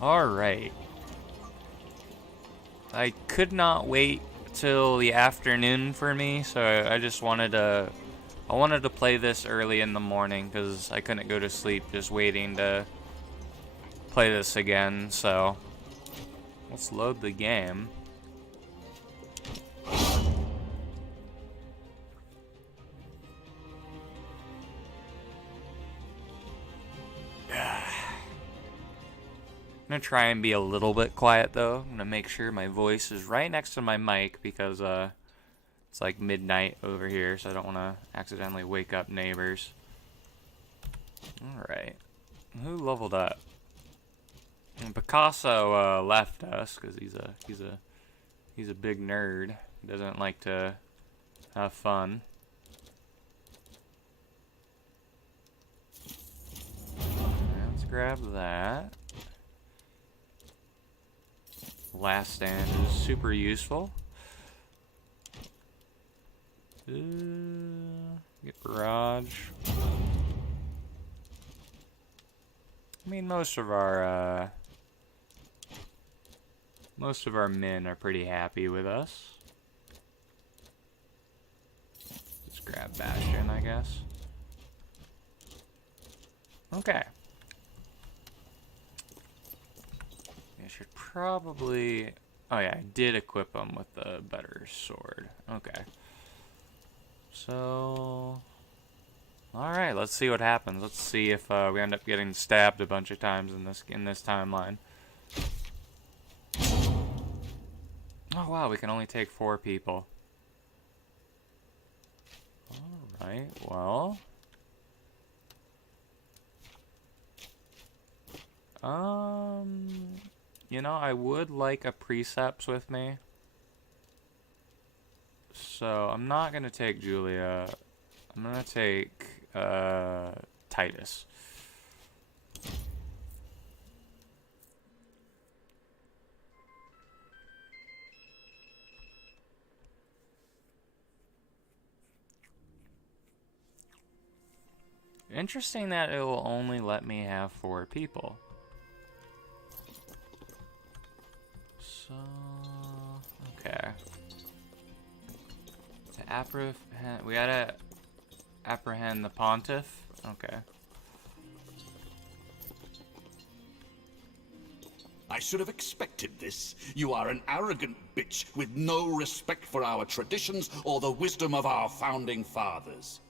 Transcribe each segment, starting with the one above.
Alright. I could not wait till the afternoon for me, so I just wanted to... I wanted to play this early in the morning because I couldn't go to sleep just waiting to play this again, so... Let's load the game. I'm gonna try and be a little bit quiet though. I'm gonna make sure my voice is right next to my mic because it's like midnight over here, so I don't want to accidentally wake up neighbors. All right, who leveled up? And Picasso left us because he's a big nerd. He doesn't like to have fun. Let's grab that. Last stand is super useful. Get barrage. I mean, most of our men are pretty happy with us. Just grab Bastion, I guess. Okay. I should probably... Oh yeah, I did equip him with the better sword. Okay. So... Alright, let's see what happens. Let's see if we end up getting stabbed a bunch of times in this timeline. Oh wow, we can only take 4 people. Alright, well... You know, I would like a Precepts with me. So, I'm not gonna take Julia. I'm gonna take, Titus. Interesting that it will only let me have 4 people. So, okay. We gotta apprehend the Pontiff. Okay. I should have expected this. You are an arrogant bitch with no respect for our traditions or the wisdom of our founding fathers.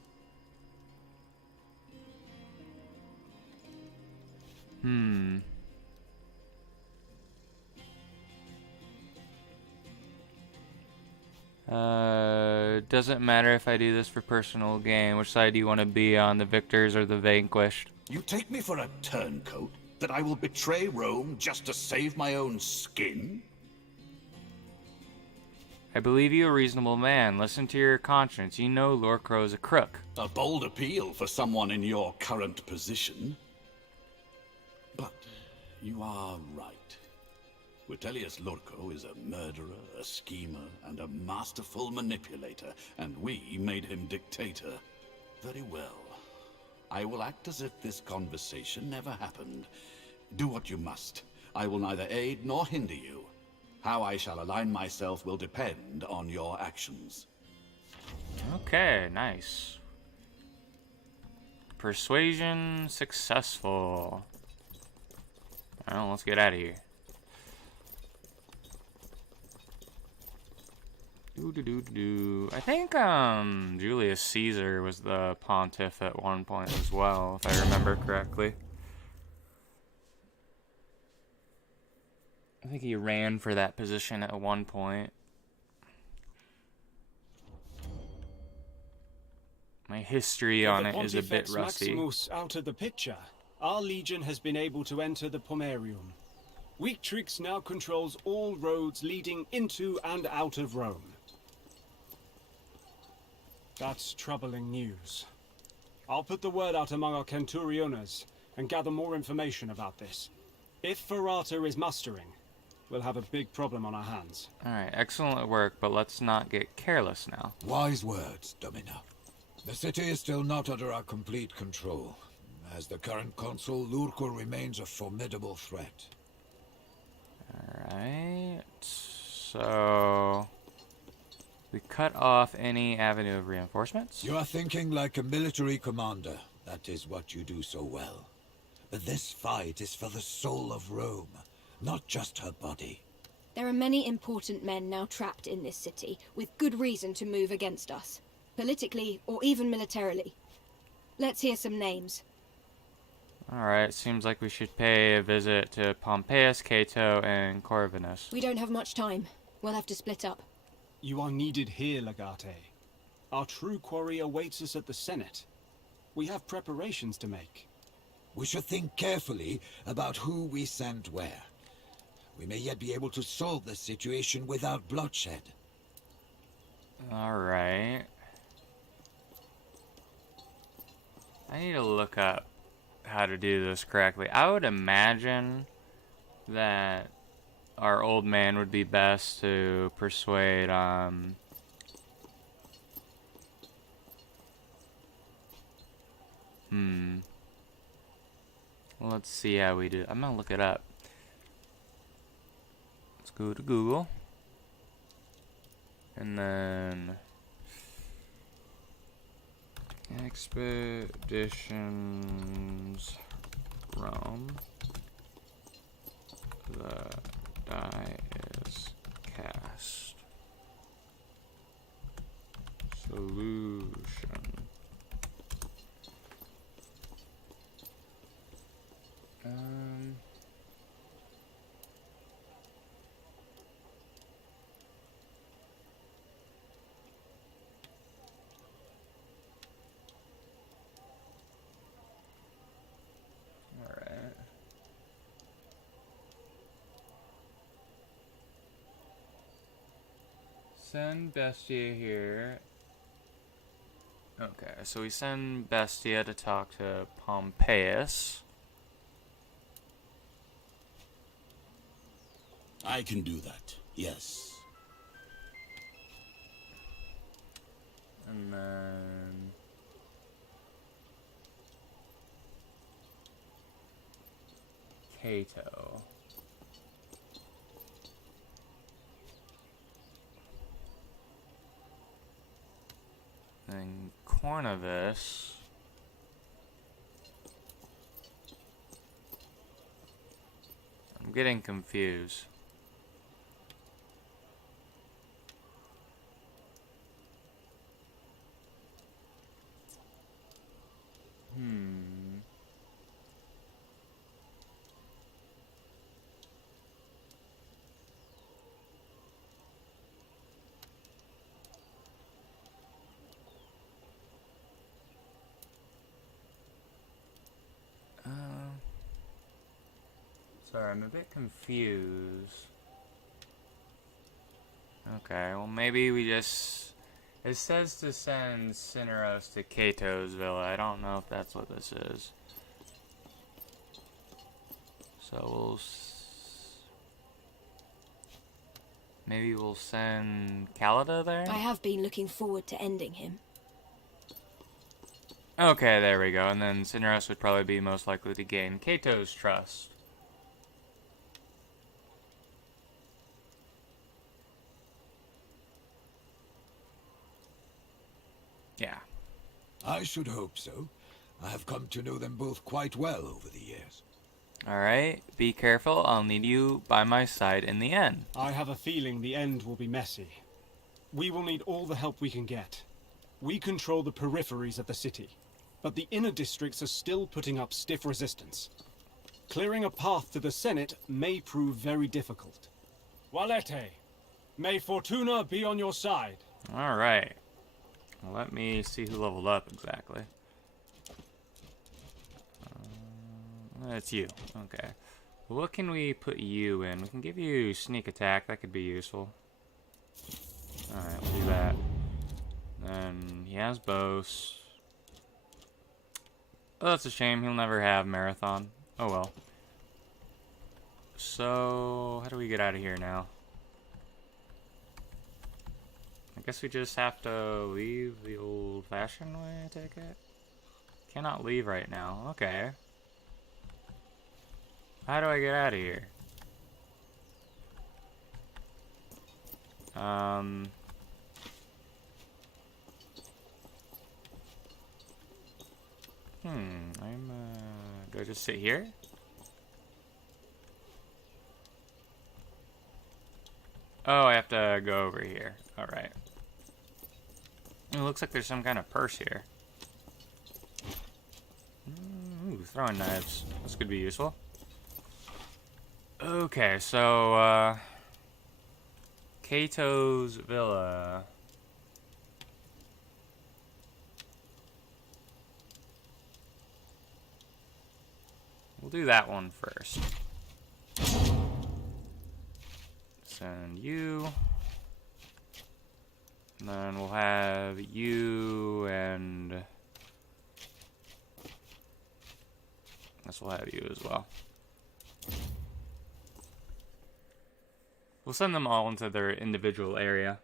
Doesn't matter if I do this for personal gain. Which side do you want to be on, the victors or the vanquished? You take me for a turncoat? That I will betray Rome just to save my own skin? I believe you a reasonable man. Listen to your conscience. You know Lord Crow's a crook. A bold appeal for someone in your current position. But you are right. Vitellius Lurco is a murderer, a schemer, and a masterful manipulator, and we made him dictator. Very well. I will act as if this conversation never happened. Do what you must. I will neither aid nor hinder you. How I shall align myself will depend on your actions. Okay, nice. Persuasion successful. Well, let's get out of here. I think Julius Caesar was the pontiff at one point as well, if I remember correctly. I think he ran for that position at one point. My history on it is a bit rusty. Maximus out of the picture, our legion has been able to enter the Pomerium. Weaktrix now controls all roads leading into and out of Rome. That's troubling news. I'll put the word out among our Centuriones and gather more information about this. If Ferrata is mustering, we'll have a big problem on our hands. Alright, excellent work, but let's not get careless now. Wise words, Domina. The city is still not under our complete control. As the current consul, Lurco remains a formidable threat. Alright. So... we cut off any avenue of reinforcements. You are thinking like a military commander. That is what you do so well. But this fight is for the soul of Rome, not just her body. There are many important men now trapped in this city, with good reason to move against us. Politically, or even militarily. Let's hear some names. Alright, seems like we should pay a visit to Pompeius, Cato, and Corvinus. We don't have much time. We'll have to split up. You are needed here, Legate. Our true quarry awaits us at the Senate. We have preparations to make. We should think carefully about who we send where. We may yet be able to solve the situation without bloodshed. Alright. I need to look up how to do this correctly. I would imagine that our old man would be best to persuade, let's see how we do. I'm gonna look it up. Let's go to Google. And then... Expeditions Rome. The die is cast. Solution. Alright. Send Bestia here. Okay, so we send Bestia to talk to Pompeius. I can do that, yes. And then... Cato. Then Corvinus. I'm getting confused. Sorry, I'm a bit confused. Okay, well maybe we just... It says to send Cineros to Cato's villa. I don't know if that's what this is. So we'll... Maybe we'll send Callida there? I have been looking forward to ending him. Okay, there we go. And then Cineros would probably be most likely to gain Cato's trust. Yeah. I should hope so. I have come to know them both quite well over the years. Alright, be careful. I'll need you by my side in the end. I have a feeling the end will be messy. We will need all the help we can get. We control the peripheries of the city, but the inner districts are still putting up stiff resistance. Clearing a path to the Senate may prove very difficult. Valete, may Fortuna be on your side. Alright. Well, let me see who leveled up exactly. That's you. Okay. What can we put you in? We can give you sneak attack. That could be useful. Alright, we'll do that. Then he has bows. Oh, that's a shame. He'll never have marathon. Oh well. So, how do we get out of here now? I guess we just have to leave the old-fashioned way, I take it? Cannot leave right now. Okay. How do I get out of here? Do I just sit here? Oh, I have to go over here. Alright. It looks like there's some kind of purse here. Ooh, throwing knives. This could be useful. Okay, so, Cato's Villa. We'll do that one first. Send you. And then we'll have you and... This will have you as well. We'll send them all into their individual area.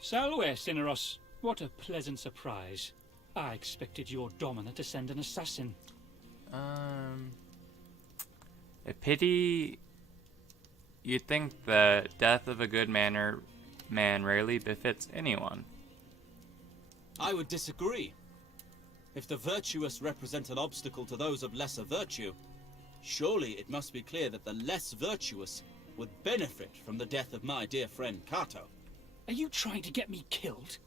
Salve, Cineros. What a pleasant surprise. I expected your domina to send an assassin. A pity. You'd think the death of a good man rarely befits anyone. I would disagree. If the virtuous represent an obstacle to those of lesser virtue, surely it must be clear that the less virtuous would benefit from the death of my dear friend Cato. Are you trying to get me killed?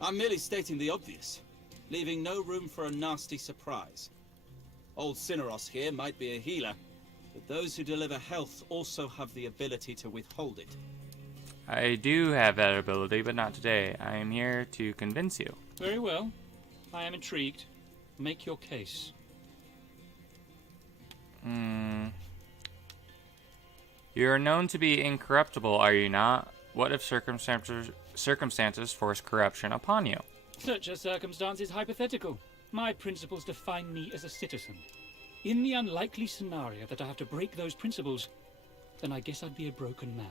I'm merely stating the obvious, leaving no room for a nasty surprise. Old Cineros here might be a healer, but those who deliver health also have the ability to withhold it. I do have that ability, but not today. I am here to convince you. Very well. I am intrigued. Make your case. You're known to be incorruptible, are you not? What if circumstances force corruption upon you? Such a circumstance is hypothetical. My principles define me as a citizen. In the unlikely scenario that I have to break those principles, then I guess I'd be a broken man.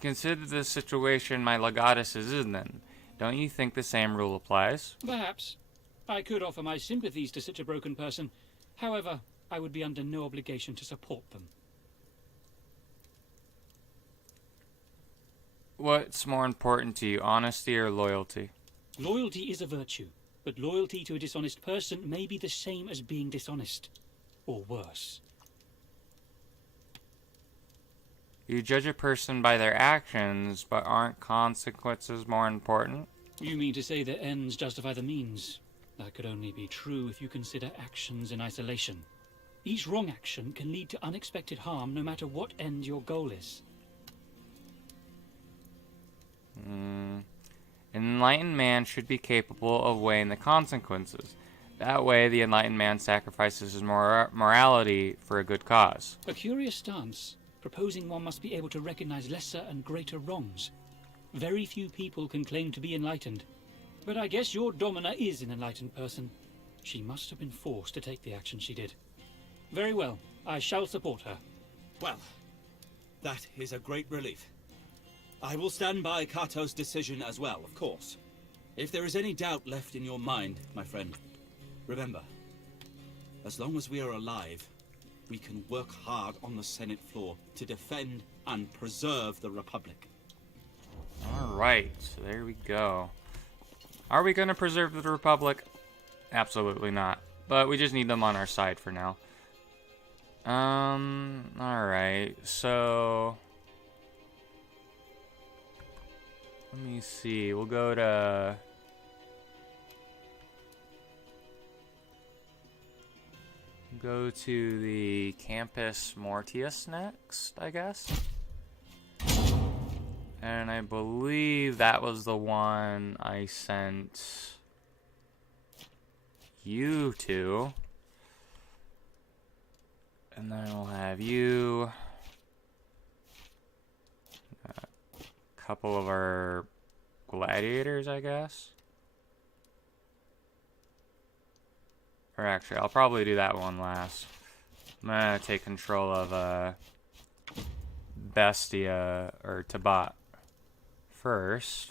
Consider the situation my legatus is in, then. Don't you think the same rule applies? Perhaps. I could offer my sympathies to such a broken person. However, I would be under no obligation to support them. What's more important to you, honesty or loyalty? Loyalty is a virtue, but loyalty to a dishonest person may be the same as being dishonest. Or worse. You judge a person by their actions, but aren't consequences more important? You mean to say that ends justify the means? That could only be true if you consider actions in isolation. Each wrong action can lead to unexpected harm no matter what end your goal is. An enlightened man should be capable of weighing the consequences. That way, the enlightened man sacrifices his morality for a good cause. A curious stance, proposing one must be able to recognize lesser and greater wrongs. Very few people can claim to be enlightened. But I guess your domina is an enlightened person. She must have been forced to take the action she did. Very well, I shall support her. Well, that is a great relief. I will stand by Cato's decision as well, of course. If there is any doubt left in your mind, my friend, remember, as long as we are alive, we can work hard on the Senate floor to defend and preserve the Republic. Alright, so there we go. Are we going to preserve the Republic? Absolutely not. But we just need them on our side for now. Alright, so... Let me see, we'll go to... Go to the Campus Mortius next, I guess. And I believe that was the one I sent you to. And then we'll have you. A couple of our gladiators, I guess. Or actually, I'll probably do that one last. I'm gonna take control of Bestia, or Tabat, first.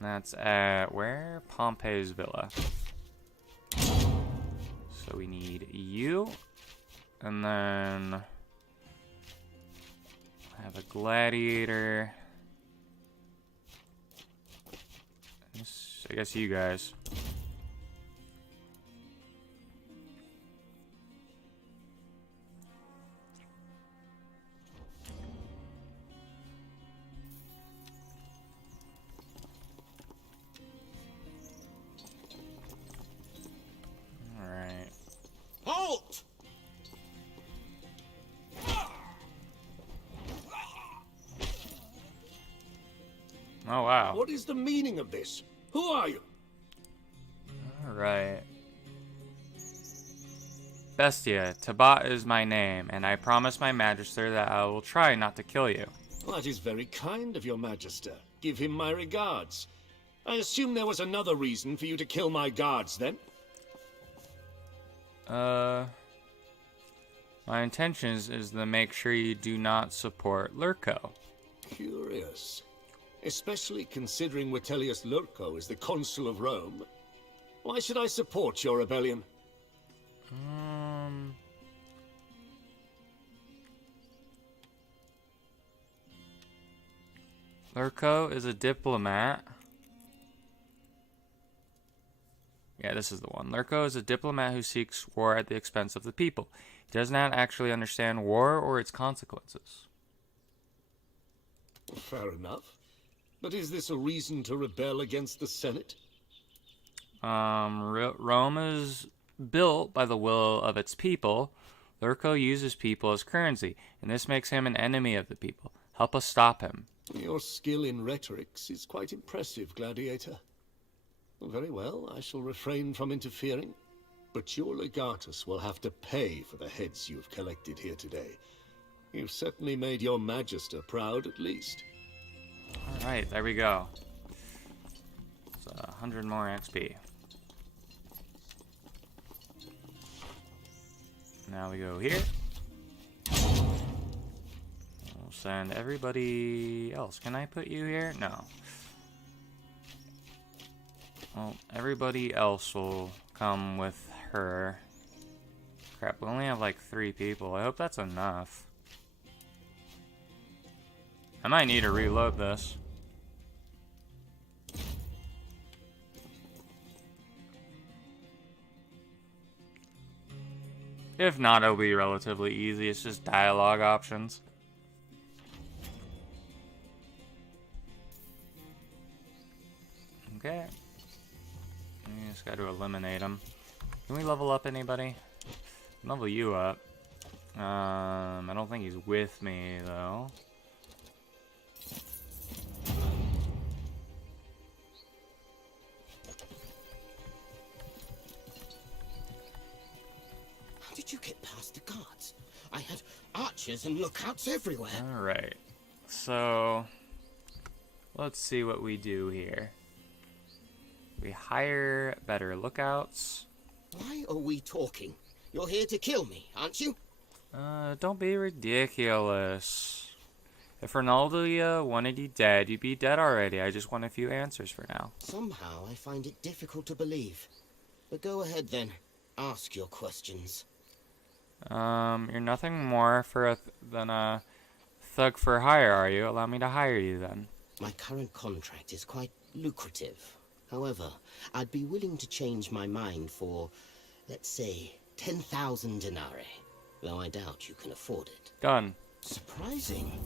That's at, where? Pompey's Villa. So we need you. And then have a gladiator. I guess you guys. Halt! Oh, wow. What is the meaning of this? Who are you? Alright. Bestia, Tabat is my name, and I promise my Magister that I will try not to kill you. That is very kind of your Magister. Give him my regards. I assume there was another reason for you to kill my guards, then? My intention is to make sure you do not support Lurko. Curious. Especially considering Vitellius Lurko is the consul of Rome. Why should I support your rebellion? Lurko is a diplomat. Yeah, this is the one. Lurko is a diplomat who seeks war at the expense of the people. He does not actually understand war or its consequences. Fair enough. But is this a reason to rebel against the Senate? Rome is built by the will of its people. Lurko uses people as currency, and this makes him an enemy of the people. Help us stop him. Your skill in rhetorics is quite impressive, Gladiator. Very well, I shall refrain from interfering. But your legatus will have to pay for the heads you've collected here today. You've certainly made your Magister proud, at least. Alright, there we go. It's 100 more XP. Now we go here. We'll send everybody else. Can I put you here? No. Well, everybody else will come with her. Crap, we only have like 3 people. I hope that's enough. I might need to reload this. If not, it'll be relatively easy. It's just dialogue options. Okay. You just got to eliminate them. Can we level up anybody? Level you up. I don't think he's with me though. How did you get past the guards? I had archers and lookouts everywhere. Alright. So, let's see what we do here. We hire better lookouts. Why are we talking? You're here to kill me, aren't you? Don't be ridiculous. If Ronaldo wanted you dead, you'd be dead already. I just want a few answers for now. Somehow I find it difficult to believe. But go ahead then. Ask your questions. You're nothing more than a thug for hire, are you? Allow me to hire you then. My current contract is quite lucrative. However, I'd be willing to change my mind for, let's say, 10,000 denarii. Though I doubt you can afford it. Done. Surprising.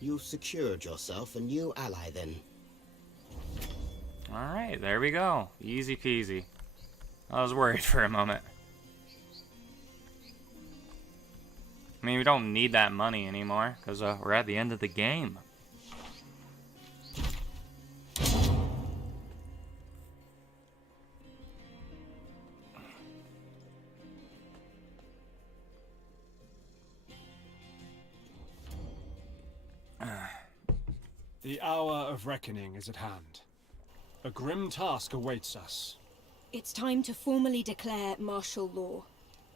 You've secured yourself a new ally then. Alright, there we go. Easy peasy. I was worried for a moment. I mean, we don't need that money anymore, because we're at the end of the game. The hour of reckoning is at hand. A grim task awaits us. It's time to formally declare martial law.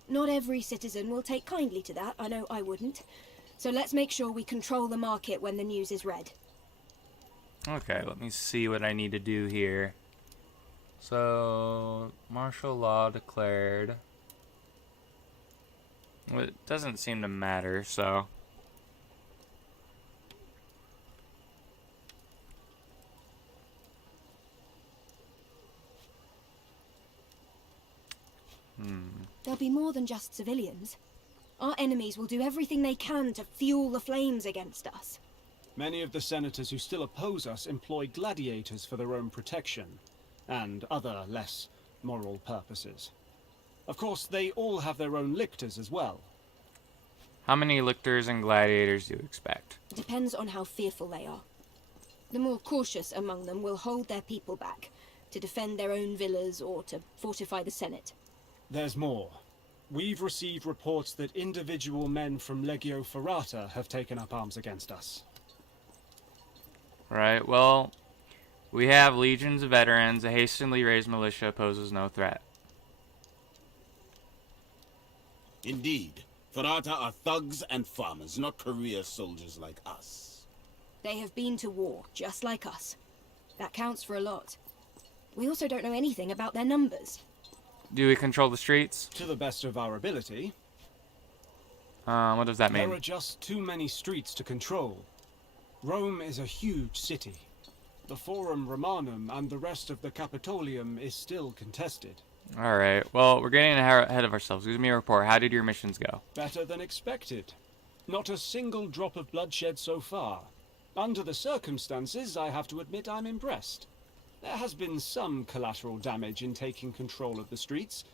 Not every citizen will take kindly to that, I know I wouldn't. So let's make sure we control the market when the news is read. Okay, let me see what I need to do here. So, martial law declared. Well, it doesn't seem to matter, so. There'll be more than just civilians. Our enemies will do everything they can to fuel the flames against us. Many of the senators who still oppose us employ gladiators for their own protection, and other less moral purposes. Of course, they all have their own lictors as well. How many lictors and gladiators do you expect? Depends on how fearful they are. The more cautious among them will hold their people back, to defend their own villas or to fortify the Senate. There's more. We've received reports that individual men from Legio Ferrata have taken up arms against us. Right, well, we have legions of veterans. A hastily raised militia poses no threat. Indeed. Ferrata are thugs and farmers, not career soldiers like us. They have been to war, just like us. That counts for a lot. We also don't know anything about their numbers. Do we control the streets? To the best of our ability. What does that mean? There are just too many streets to control. Rome is a huge city. The Forum Romanum and the rest of the Capitolium is still contested. Alright, well, we're getting ahead of ourselves. Give me a report. How did your missions go? Better than expected. Not a single drop of bloodshed so far. Under the circumstances, I have to admit I'm impressed. There has been some collateral damage in taking control of the streets,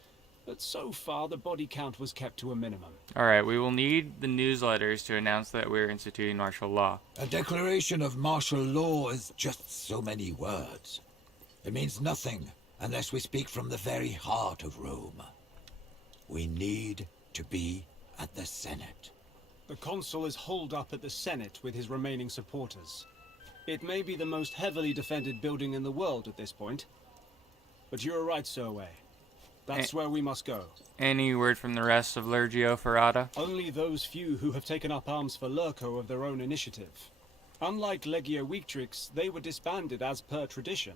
but so far the body count was kept to a minimum. Alright, we will need the newsletters to announce that we're instituting martial law. A declaration of martial law is just so many words. It means nothing unless we speak from the very heart of Rome. We need to be at the Senate. The consul is holed up at the Senate with his remaining supporters. It may be the most heavily defended building in the world at this point. But you're right, Serway. That's where we must go. Any word from the rest of Legio Ferrata? Only those few who have taken up arms for Lurco of their own initiative. Unlike Legio Victrix, they were disbanded as per tradition.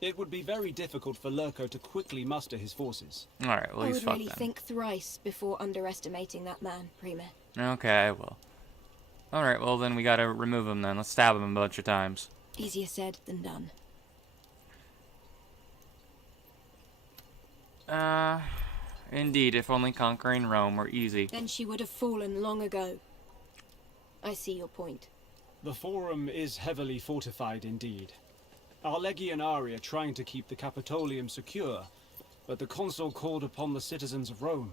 It would be very difficult for Lurco to quickly muster his forces. Alright, well, I he's would fucked really then. think thrice before underestimating that man, Prima. Okay, I will. Alright, well then we gotta remove him then. Let's stab him a bunch of times. Easier said than done. Indeed, if only conquering Rome were easy. Then she would have fallen long ago. I see your point. The Forum is heavily fortified indeed. Our legionari are trying to keep the Capitolium secure, but the consul called upon the citizens of Rome.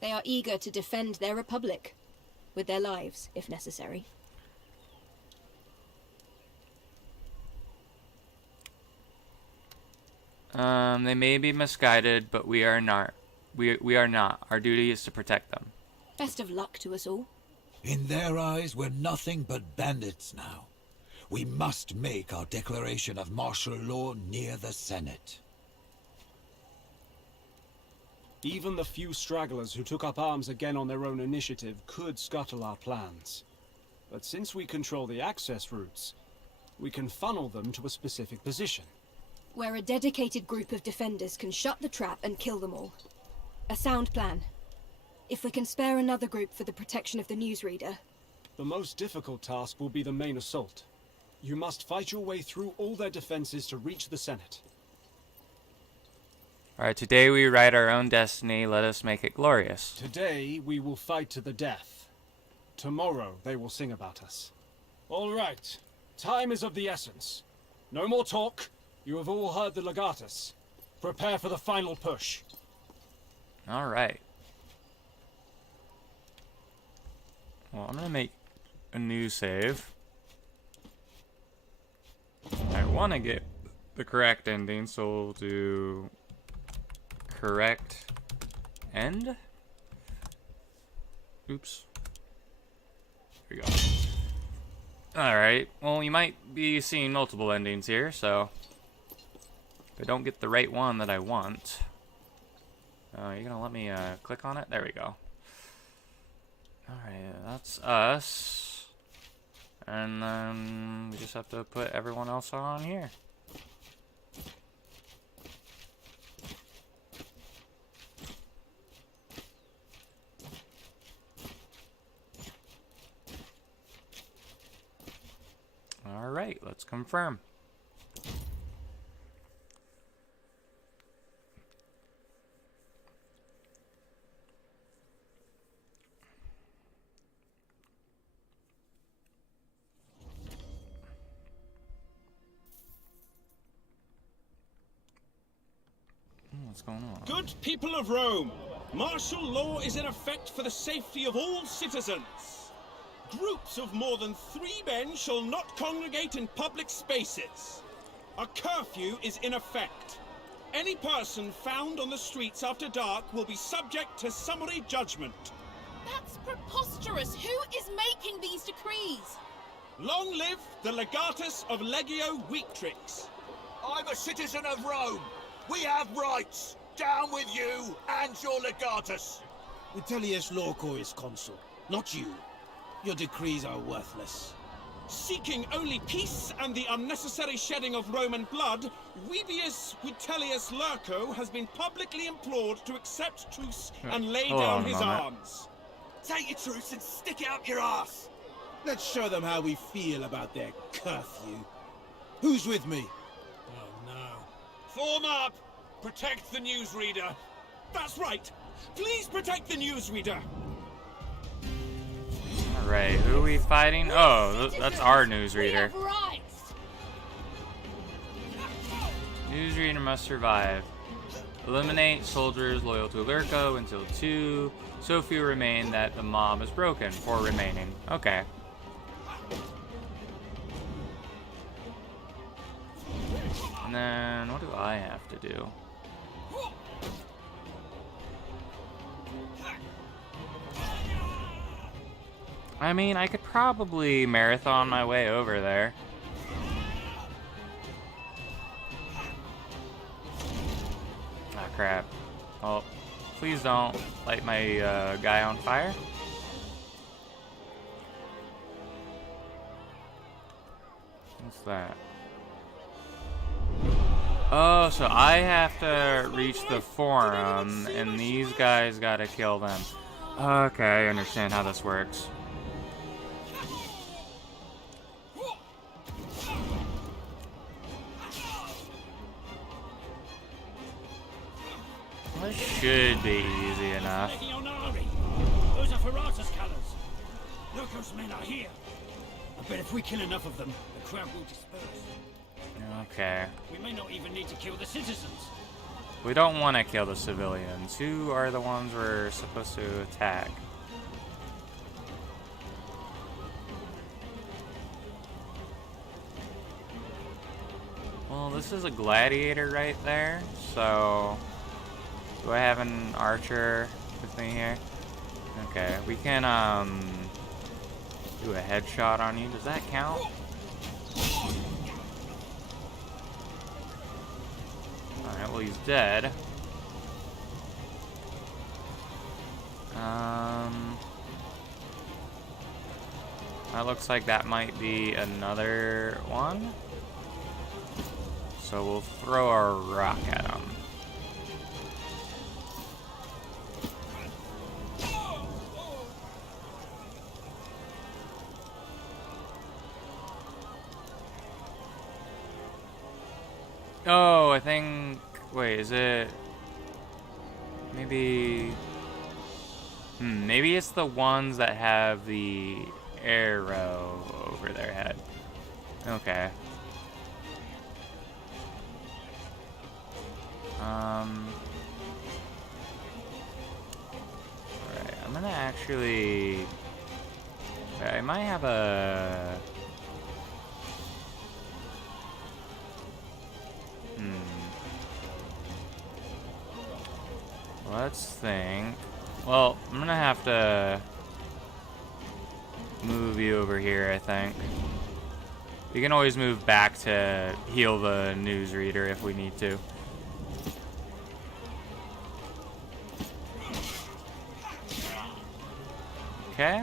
They are eager to defend their republic, with their lives, if necessary. They may be misguided, but we are not. We are not. Our duty is to protect them. Best of luck to us all. In their eyes, we're nothing but bandits now. We must make our declaration of martial law near the Senate. Even the few stragglers who took up arms again on their own initiative could scuttle our plans. But since we control the access routes, we can funnel them to a specific position. Where a dedicated group of defenders can shut the trap and kill them all. A sound plan. If we can spare another group for the protection of the newsreader. The most difficult task will be the main assault. You must fight your way through all their defenses to reach the Senate. Alright, today we write our own destiny. Let us make it glorious. Today, we will fight to the death. Tomorrow, they will sing about us. All right. Time is of the essence. No more talk. You have all heard the legatus. Prepare for the final push. Alright. Well, I'm gonna make a new save. I want to get the correct ending, so we'll do correct end. Oops. There we go. Alright, well, you might be seeing multiple endings here, so if I don't get the right one that I want, you're gonna let me click on it? There we go. Alright, that's us. And then we just have to put everyone else on here. Alright, let's confirm. What's going on? Good people of Rome, martial law is in effect for the safety of all citizens. Groups of more than 3 men shall not congregate in public spaces. A curfew is in effect. Any person found on the streets after dark will be subject to summary judgment. That's preposterous. Who is making these decrees? Long live the Legatus of Legio Weaktrix. I'm a citizen of Rome. We have rights. Down with you and your legatus. Vitellius Lorco is consul, not you. Your decrees are worthless. Seeking only peace and the unnecessary shedding of Roman blood, Webius Vitellius Lurco has been publicly implored to accept truce and lay Hold down on a his moment. arms. Take your truce and stick it up your ass! Let's show them how we feel about their curfew. Who's with me? Oh no. Form up! Protect the newsreader! That's right! Please protect the newsreader! Alright, who are we fighting? Oh, that's our newsreader. We have rights. Newsreader must survive. Eliminate soldiers loyal to Lurco until 2. So few remain that the mob is broken. 4 remaining. Okay. And then, what do I have to do? I mean, I could probably marathon my way over there. Ah, crap. Oh, please don't light my guy on fire. What's that? Oh, so I have to reach the forum, and these guys gotta kill them. Okay, I understand how this works. This should be easy enough. Legionari! Those are Ferrata's colors. Lurco's men are here. I bet if we kill enough of them, the crowd will disperse. Okay. We may not even need to kill the citizens. We don't want to kill the civilians. Who are the ones we're supposed to attack? Well, this is a gladiator right there, so... Do I have an archer with me here? Okay, we can, do a headshot on you. Does that count? Alright, well, he's dead. That looks like that might be another one. So we'll throw our rock at him. Oh, I think... Wait, is it... Maybe... maybe it's the ones that have the arrow over their head. Okay. Alright, I'm gonna actually... I might have a... Let's think. Well, I'm gonna have to move you over here, I think. We can always move back to heal the newsreader if we need to. Okay.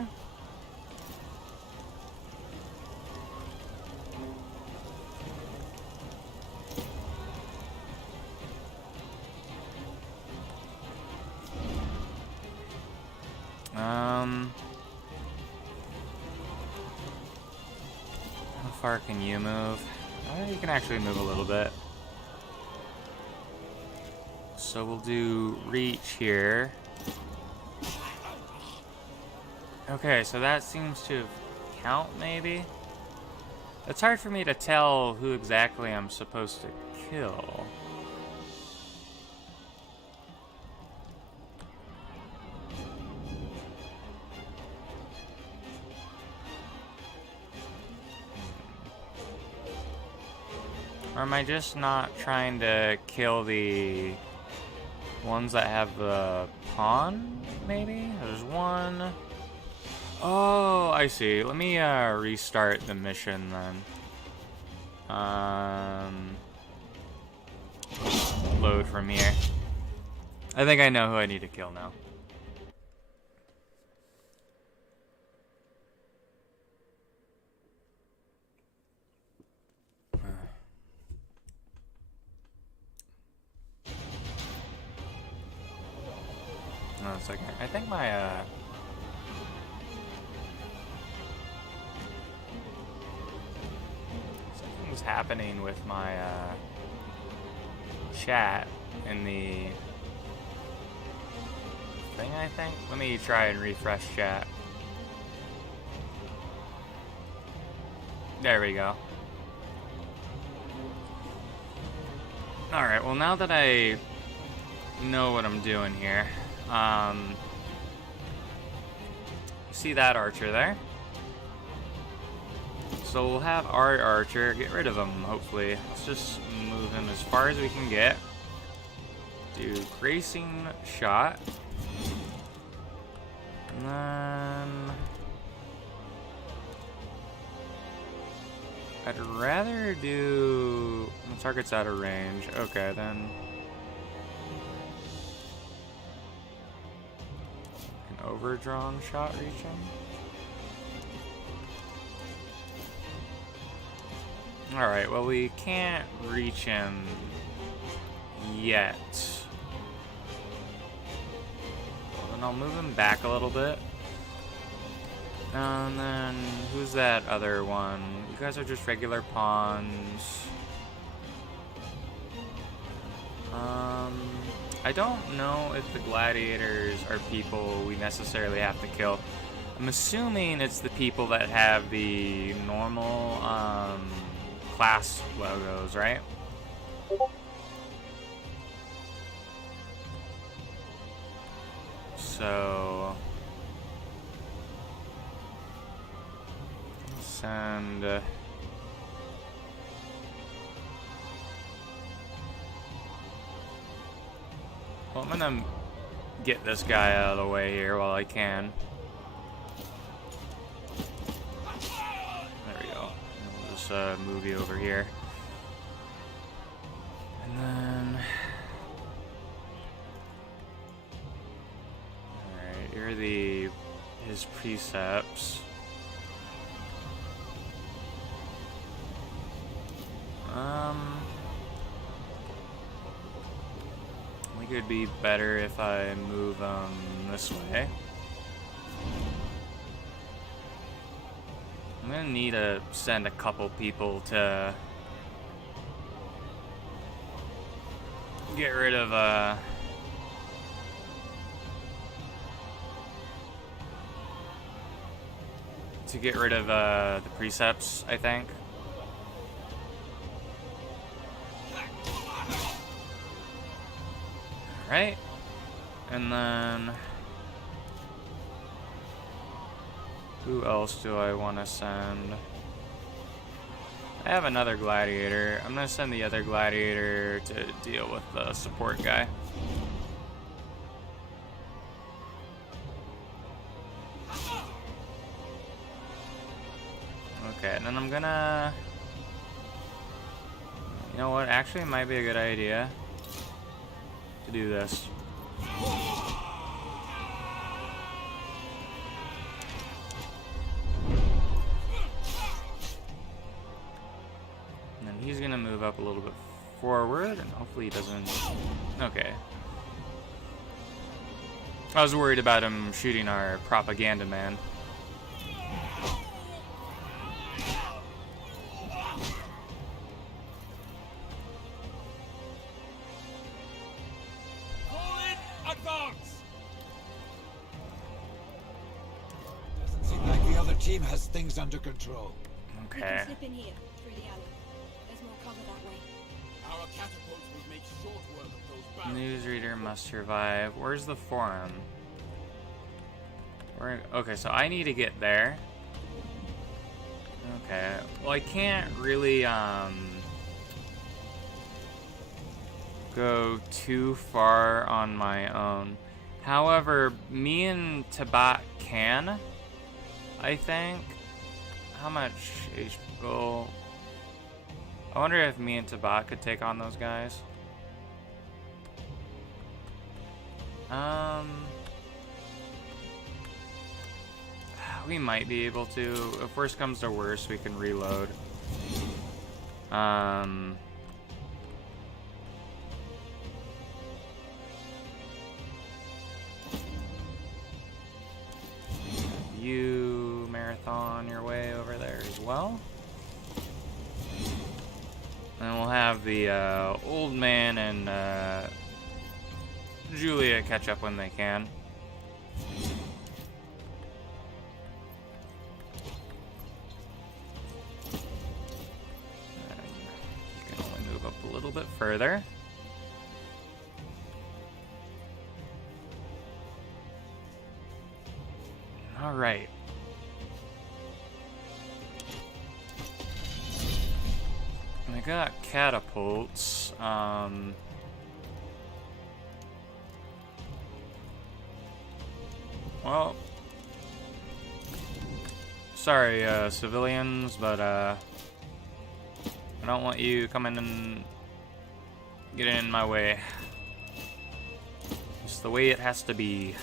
How far can you move? You can actually move a little bit. So we'll do reach here. Okay, so that seems to count, maybe? It's hard for me to tell who exactly I'm supposed to kill. Or am I just not trying to kill the ones that have the pawn, maybe? There's one. Oh, I see. Let me restart the mission then. Load from here. I think I know who I need to kill now. No, it's like I think my something's happening with my chat in the thing, I think. Let me try and refresh chat. There we go. Alright, well now that I know what I'm doing here, see that archer there? So we'll have our archer, get rid of him, hopefully. Let's just move him as far as we can get. Do bracing shot. And then I'd rather do the target's out of range. Okay, then an overdrawn shot reach him. Alright, well we can't reach him yet. Well, then I'll move him back a little bit. And then, who's that other one? You guys are just regular pawns. I don't know if the gladiators are people we necessarily have to kill. I'm assuming it's the people that have the normal, class logos, right? So send well, I'm gonna get this guy out of the way here while I can. There we go. We'll just move you over here. And then alright, here are his precepts. I think it would be better if I move this way. I'm gonna need to send a couple people to get rid of the precepts, I think. Right? And then who else do I want to send? I have another gladiator. I'm gonna send the other gladiator to deal with the support guy. Okay, and then I'm gonna... You know what? Actually, it might be a good idea to do this. He's gonna move up a little bit forward, and hopefully he doesn't... Okay. I was worried about him shooting our propaganda man. Advance! Doesn't seem like the other team has things under control. We Okay. can slip in here, through the alley. There's more cover that way. Our catapults will make short work of those barrels. Newsreader must survive. Where's the forum? Okay, so I need to get there. Okay. Well, I can't really, go too far on my own. However, me and Tabat can, I think. How much HP? Well, I wonder if me and Tabat could take on those guys. We might be able to. If worst comes to worst, we can reload. You marathon your way over there as well. And we'll have the old man and Julia catch up when they can. And you can only move up a little bit further. All right. I got catapults. Well, sorry, civilians, but I don't want you coming and getting in my way. It's the way it has to be.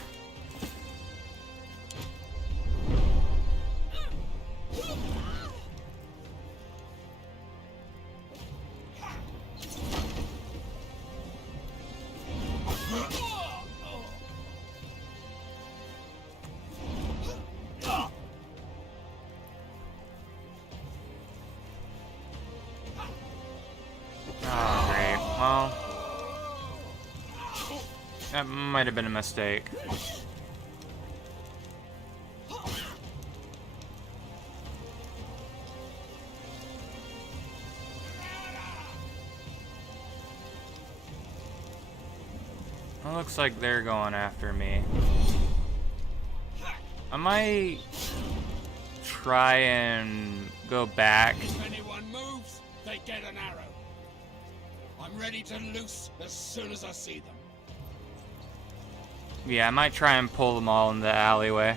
That might have been a mistake. It looks like they're going after me. I might try and go back. If anyone moves, they get an arrow. I'm ready to loose as soon as I see them. Yeah, I might try and pull them all in the alleyway.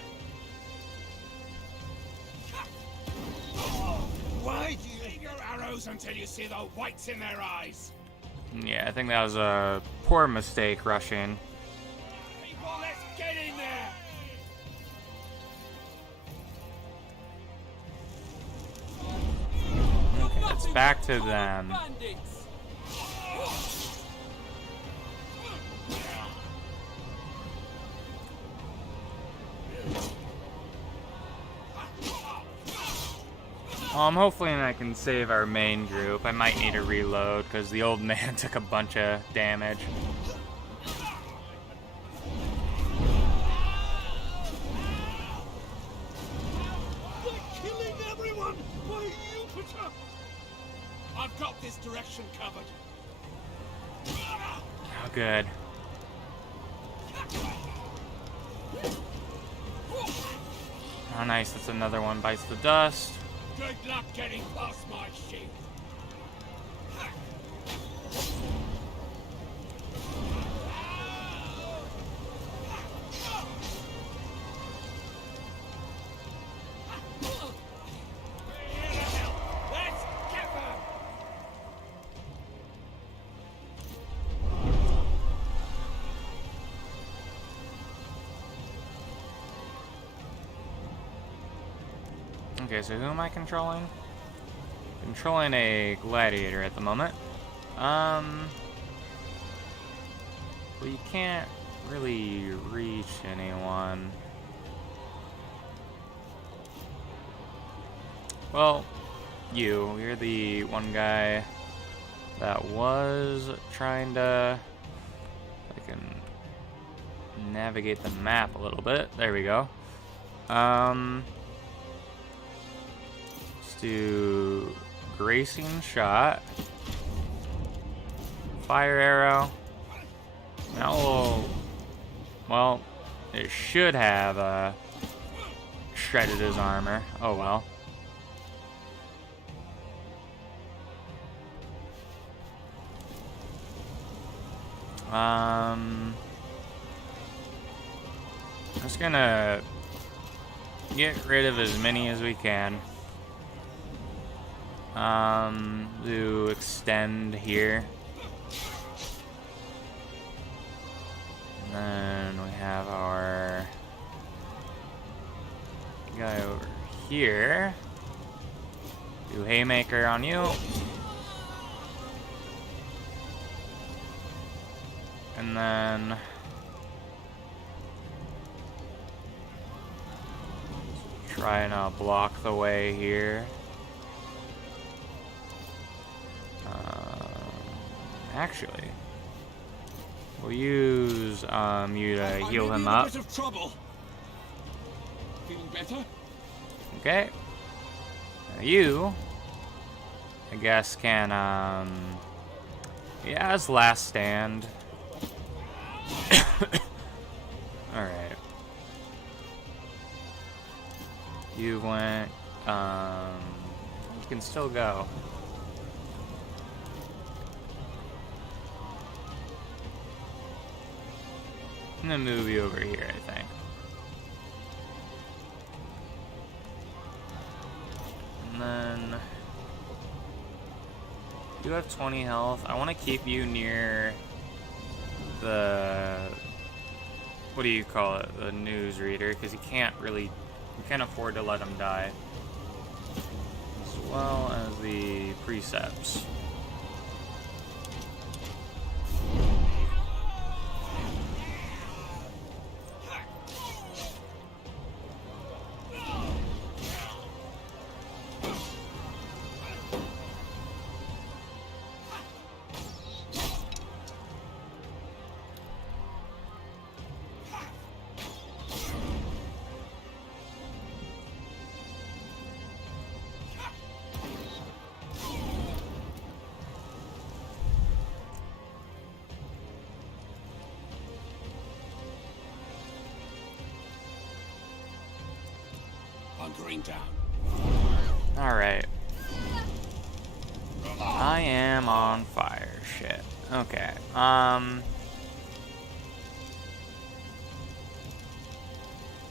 Why do you aim your arrows until you see the whites in their eyes? Yeah, I think that was a poor mistake rushing. People, let's get in there! Okay, it's back to them. Hopefully I can save our main group. I might need to reload because the old man took a bunch of damage. They're killing everyone! By Jupiter! I've got this direction covered. Oh, good. Oh, nice. That's another one. Bites the dust. Good luck getting past my shield. Let's get them! Okay, so who am I controlling? controlling a gladiator at the moment. Well, you can't really reach anyone. Well, you're the one guy that was trying to, I can navigate the map a little bit. There we go. Let's do Gracing Shot, Fire Arrow. Now well, it should have shredded his armor. Oh well. I'm just gonna get rid of as many as we can. Do extend here. And then we have our guy over here. Do Haymaker on you. And then try and block the way here. Actually, we'll use you to heal him up. Bit of trouble. Feeling better? Okay. Now you, I guess, can yeah, as last stand. Alright. You went, you can still go. I'm gonna move you over here, I think. And then you have 20 health. I want to keep you near the, what do you call it, the newsreader, because you can't afford to let him die, as well as the precepts. Hunkering down. Alright. I am on fire. Shit. Okay.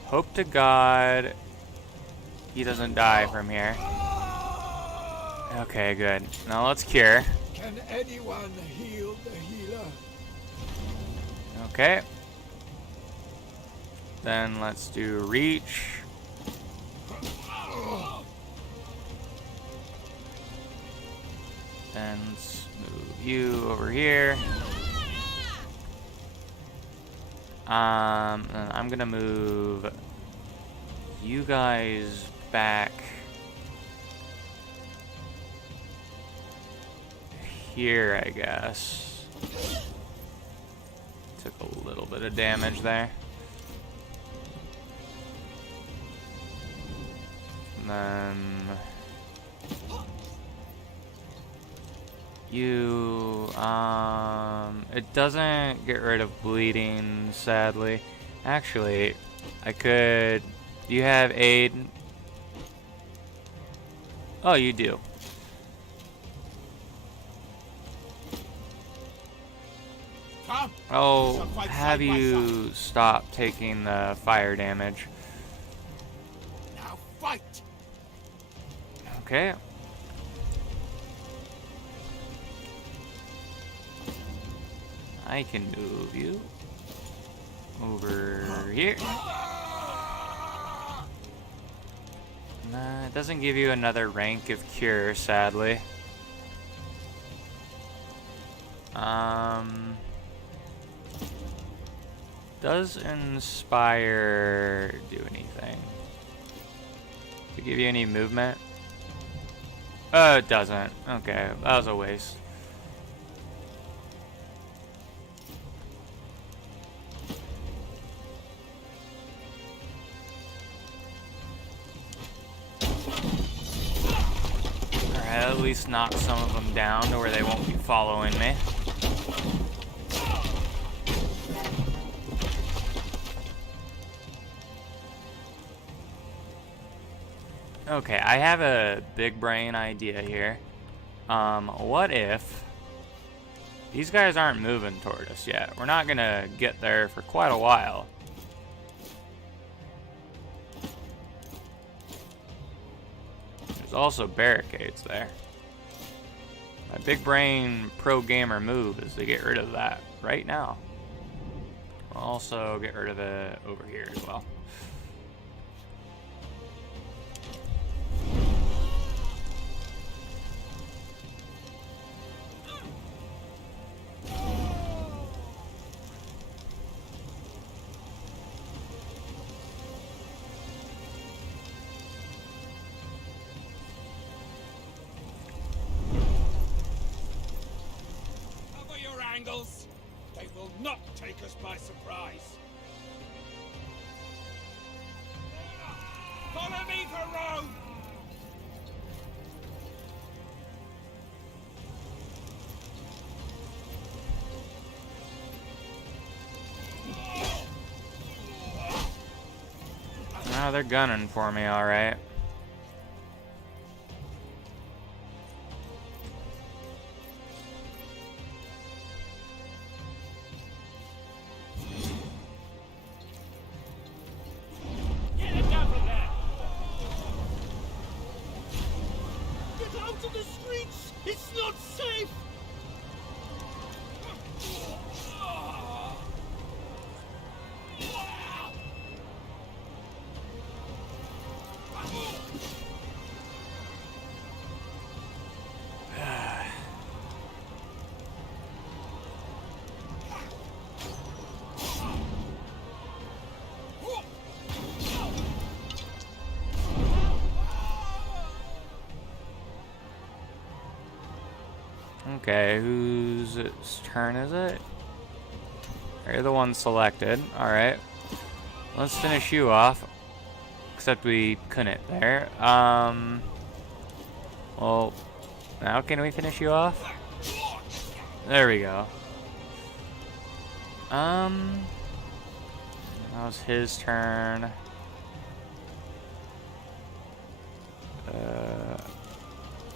Hope to God he doesn't die from here. Okay, good. Now let's cure. Can anyone heal the healer? Okay. Then let's do reach. Then let's move you over here. And I'm gonna move you guys back here, I guess. Took a little bit of damage there. And then you, it doesn't get rid of bleeding, sadly. Actually, I could, do you have aid? Oh, you do. I'll have you stop taking the fire damage. Now fight. Okay. I can move you over here. Nah, it doesn't give you another rank of cure, sadly. Does inspire do anything? Does it give you any movement? It doesn't. Okay, that was a waste. Alright, at least knock some of them down to where they won't be following me. Okay, I have a big brain idea here. What if these guys aren't moving toward us yet? We're not gonna get there for quite a while. There's also barricades there. My big brain pro gamer move is to get rid of that right now. I'll also get rid of it over here as well. They will not take us by surprise. Follow me for Rome! Oh, they're gunning for me, alright. Okay, whose turn is it? You're the one selected. Alright. Let's finish you off. Except we couldn't there. Well, now can we finish you off? There we go. That was his turn.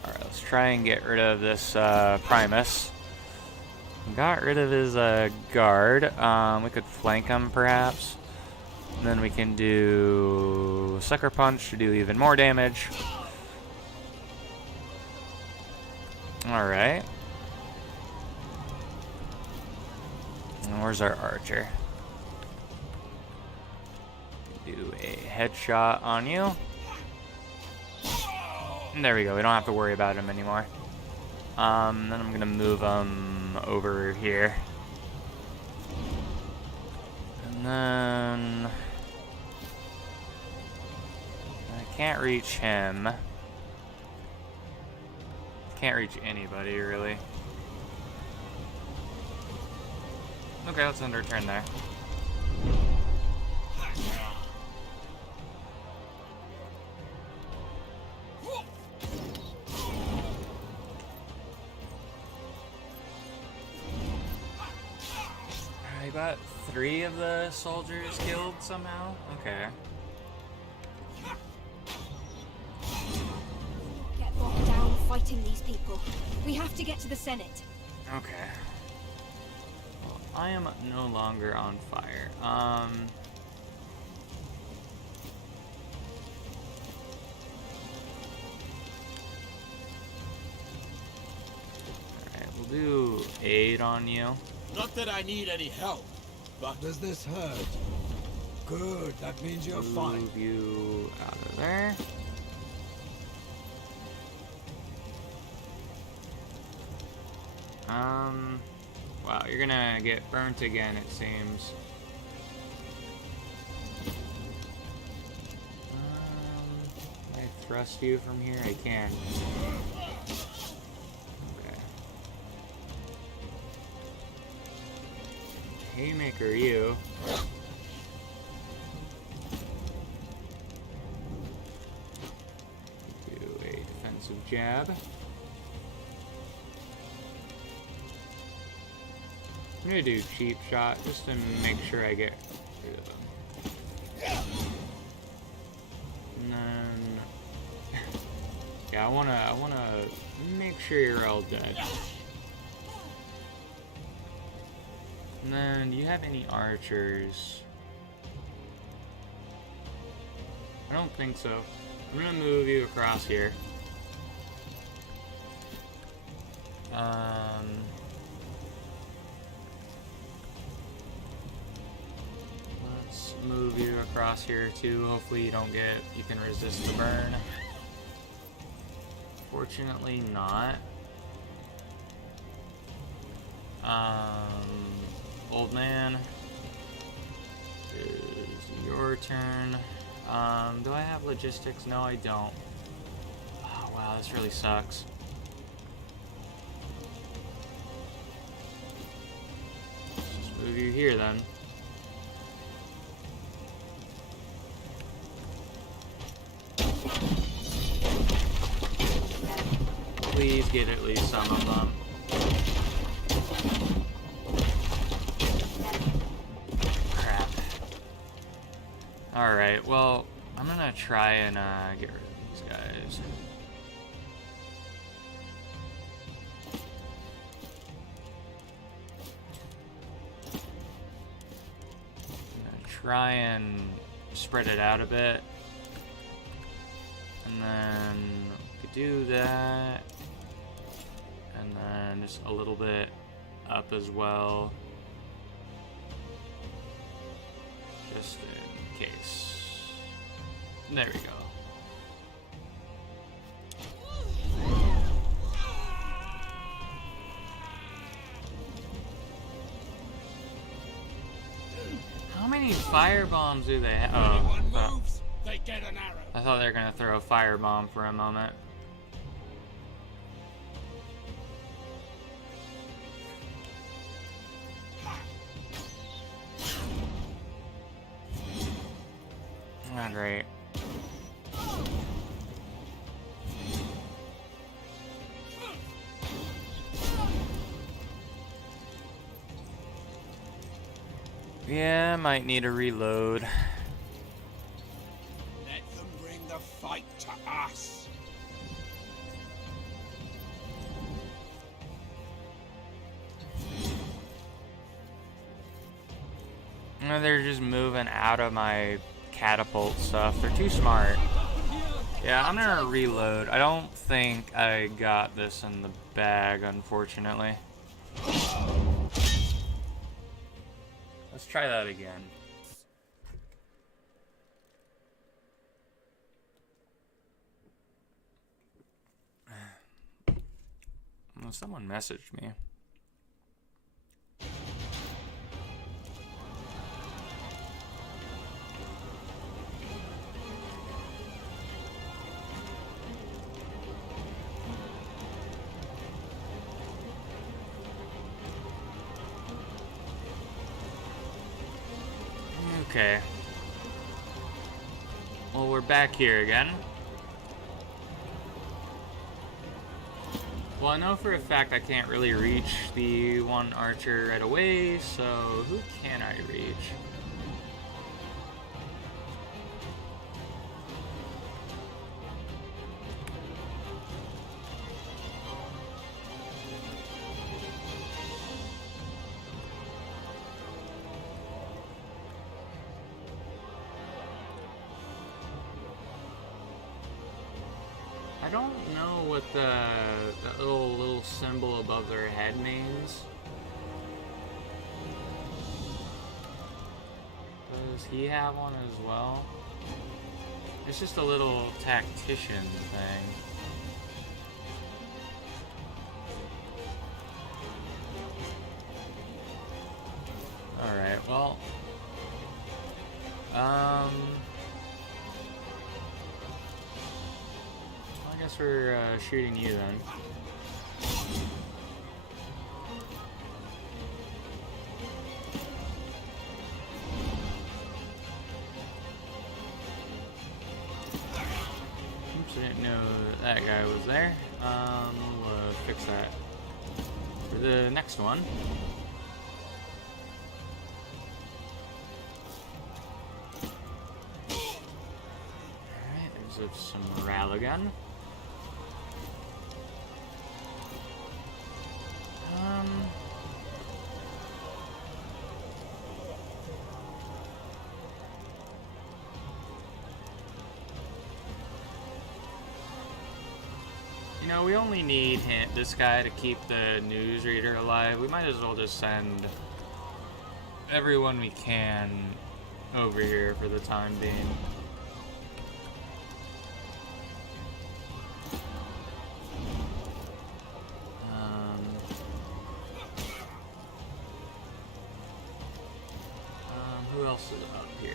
Alright, let's try and get rid of this Primus. Got rid of his guard. We could flank him perhaps. And then we can do Sucker Punch to do even more damage. Alright. And where's our archer? Do a headshot on you. And there we go, we don't have to worry about him anymore. Then I'm gonna move him over here. And then I can't reach him. Can't reach anybody really. Okay, let's end our turn there. I got 3 of the soldiers killed somehow? Okay. Get bogged down fighting these people. We have to get to the Senate. Okay. Well, I am no longer on fire. Alright, we'll do aid on you. Not that I need any help, but... Does this hurt? Good, that means you're fine. Move you out of there. Wow, you're gonna get burnt again, it seems. Can I thrust you from here? I can. Okay. Haymaker you. Do a defensive jab. I'm gonna do cheap shot just to make sure I get rid of them. And then yeah, I wanna make sure you're all dead. And then do you have any archers? I don't think so. I'm gonna move you across here. Let's move you across here too. Hopefully you can resist the burn. Fortunately not. Old man, is your turn. Do I have logistics? No, I don't. Oh, wow, this really sucks. Just move you here then. Please get at least some of them. Crap. Alright, well, I'm gonna try and get rid of these guys. I'm gonna try and spread it out a bit. And then we could do that. And then just a little bit up as well. Just in case. There we go. How many fire bombs do they have? Oh, They get an arrow. I thought they were gonna throw a fire bomb for a moment. Not great. Yeah, might need a reload. Let them bring the fight to us. No, they're just moving out of my catapult stuff. They're too smart. Yeah, I'm gonna reload. I don't think I got this in the bag, unfortunately. Let's try that again. Well, someone messaged me. Okay. Well, we're back here again. Well, I know for a fact I can't really reach the one archer right away, so who can I reach? I don't know what the little symbol above their head means. Does he have one as well? It's just a little tactician thing. guess we're shooting you then. Oops, I didn't know that guy was there. We'll fix that for the next one. Alright, there's some morale again. You know, we only need this guy to keep the newsreader alive. We might as well just send everyone we can over here for the time being. Who else is up here?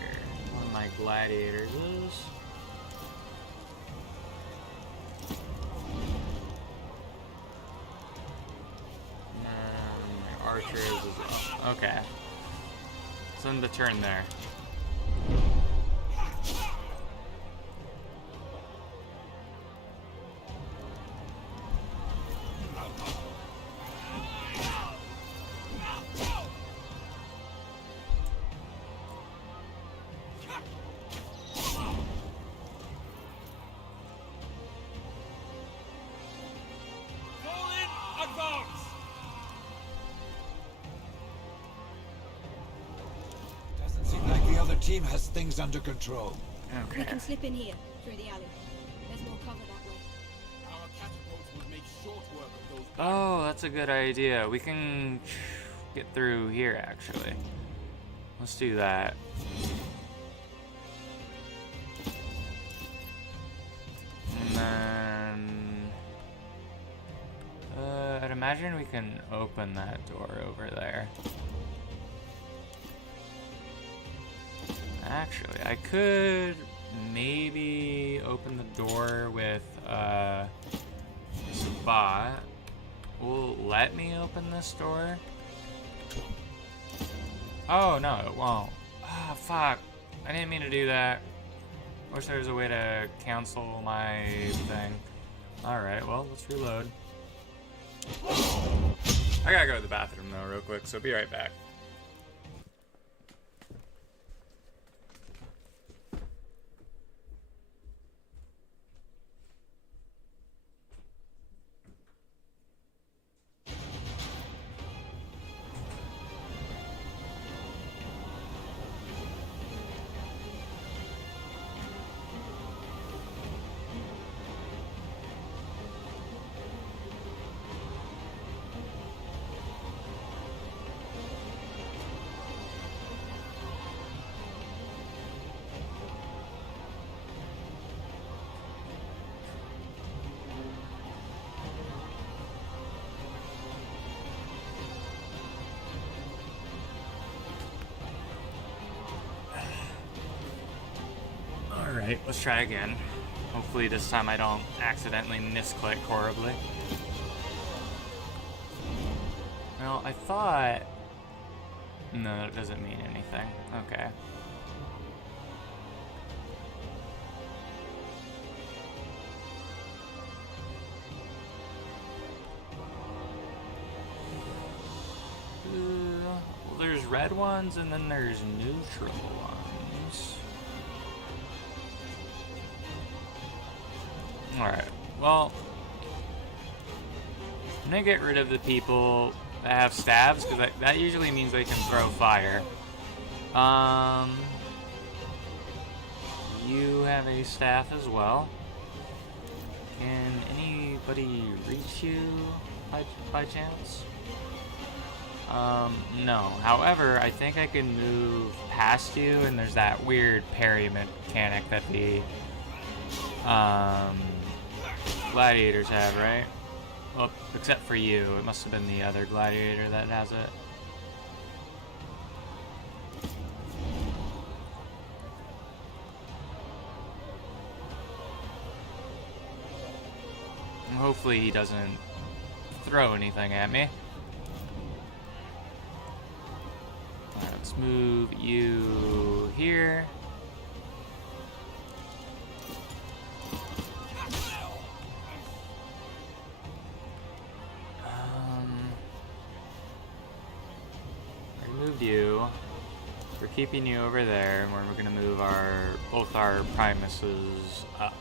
One of my gladiators is. My archer is as well. Okay. Send the turn there. Doesn't seem like the other team has things under control. We Okay. can slip in here, through the alley. There's more cover that way. Our catapults would make short work of those. Oh, that's a good idea. We can get through here, actually. Let's do that. And then... I'd imagine we can open that door over there. Actually, I could maybe open the door with Sabat. Will it let me open this door? Oh no, it won't. Ah, fuck. I didn't mean to do that. Wish there was a way to cancel my thing. Alright, well, let's reload. I gotta go to the bathroom though, real quick, so be right back. Alright, let's try again. Hopefully this time I don't accidentally misclick horribly. Well, I thought... No, that doesn't mean anything. Okay. Well, there's red ones and then there's neutral ones. Alright, well, I'm gonna get rid of the people that have staves, because that usually means they can throw fire. You have a staff as well. Can anybody reach you by chance? No. However, I think I can move past you, and there's that weird parry mechanic that the gladiators have, right? Well, except for you. It must have been the other gladiator that has it. hopefully he doesn't throw anything at me. Alright, let's move you here. I moved you. We're keeping you over there, and we're gonna move both our Primuses up.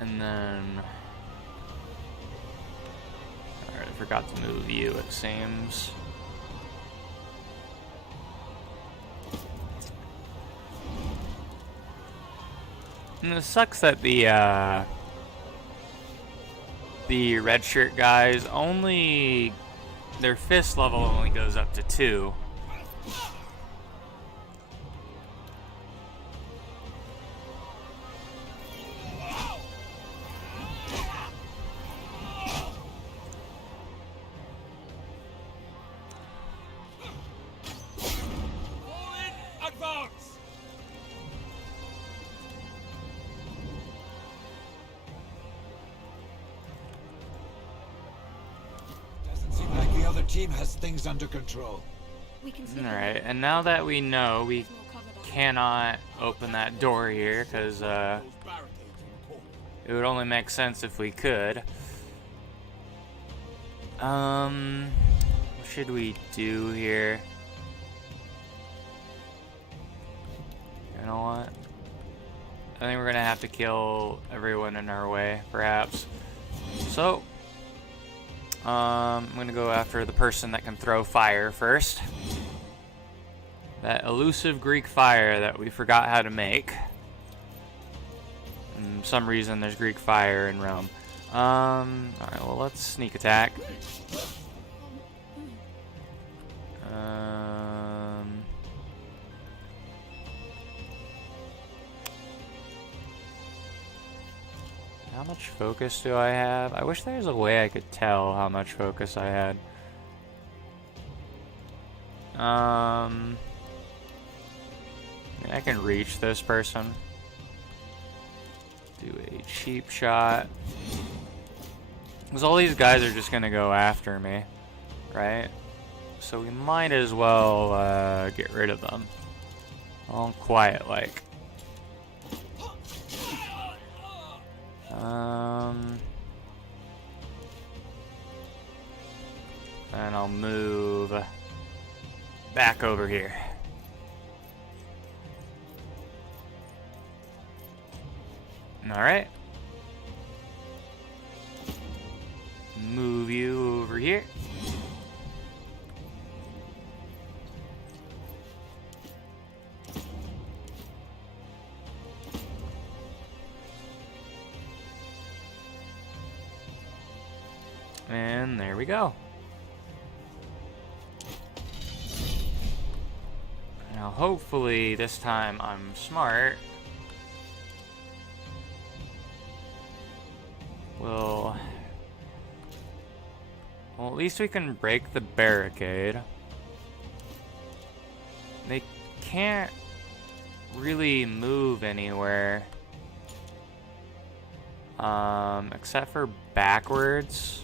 And then... Alright, I forgot to move you, it seems. And it sucks that the red shirt guys only... Their fist level only goes up to 2. Team has things under control. Alright, and now that we know, we cannot open that door here, because it would only make sense if we could. What should we do here? You know what? I think we're gonna have to kill everyone in our way, perhaps. So, I'm gonna go after the person that can throw fire first. That elusive Greek fire that we forgot how to make. And for some reason there's Greek fire in Rome. Alright, well let's sneak attack. How much focus do I have? I wish there was a way I could tell how much focus I had. I can reach this person. Do a cheap shot. Because all these guys are just gonna go after me, right? So we might as well get rid of them. All quiet like. And I'll move back over here. Alright. Move you over here. And there we go. Now hopefully this time I'm smart. Well, at least we can break the barricade. They can't really move anywhere. Except for backwards.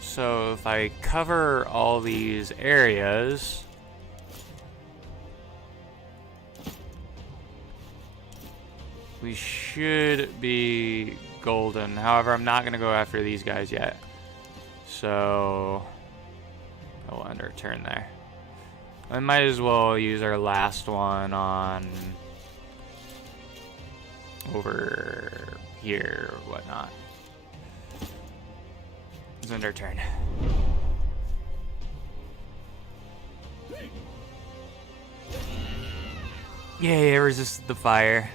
So if I cover all these areas, we should be golden. However, I'm not going to go after these guys yet. So I'll end our turn there. I might as well use our last one on over here or whatnot. Let's end our turn. Yay, it resisted the fire.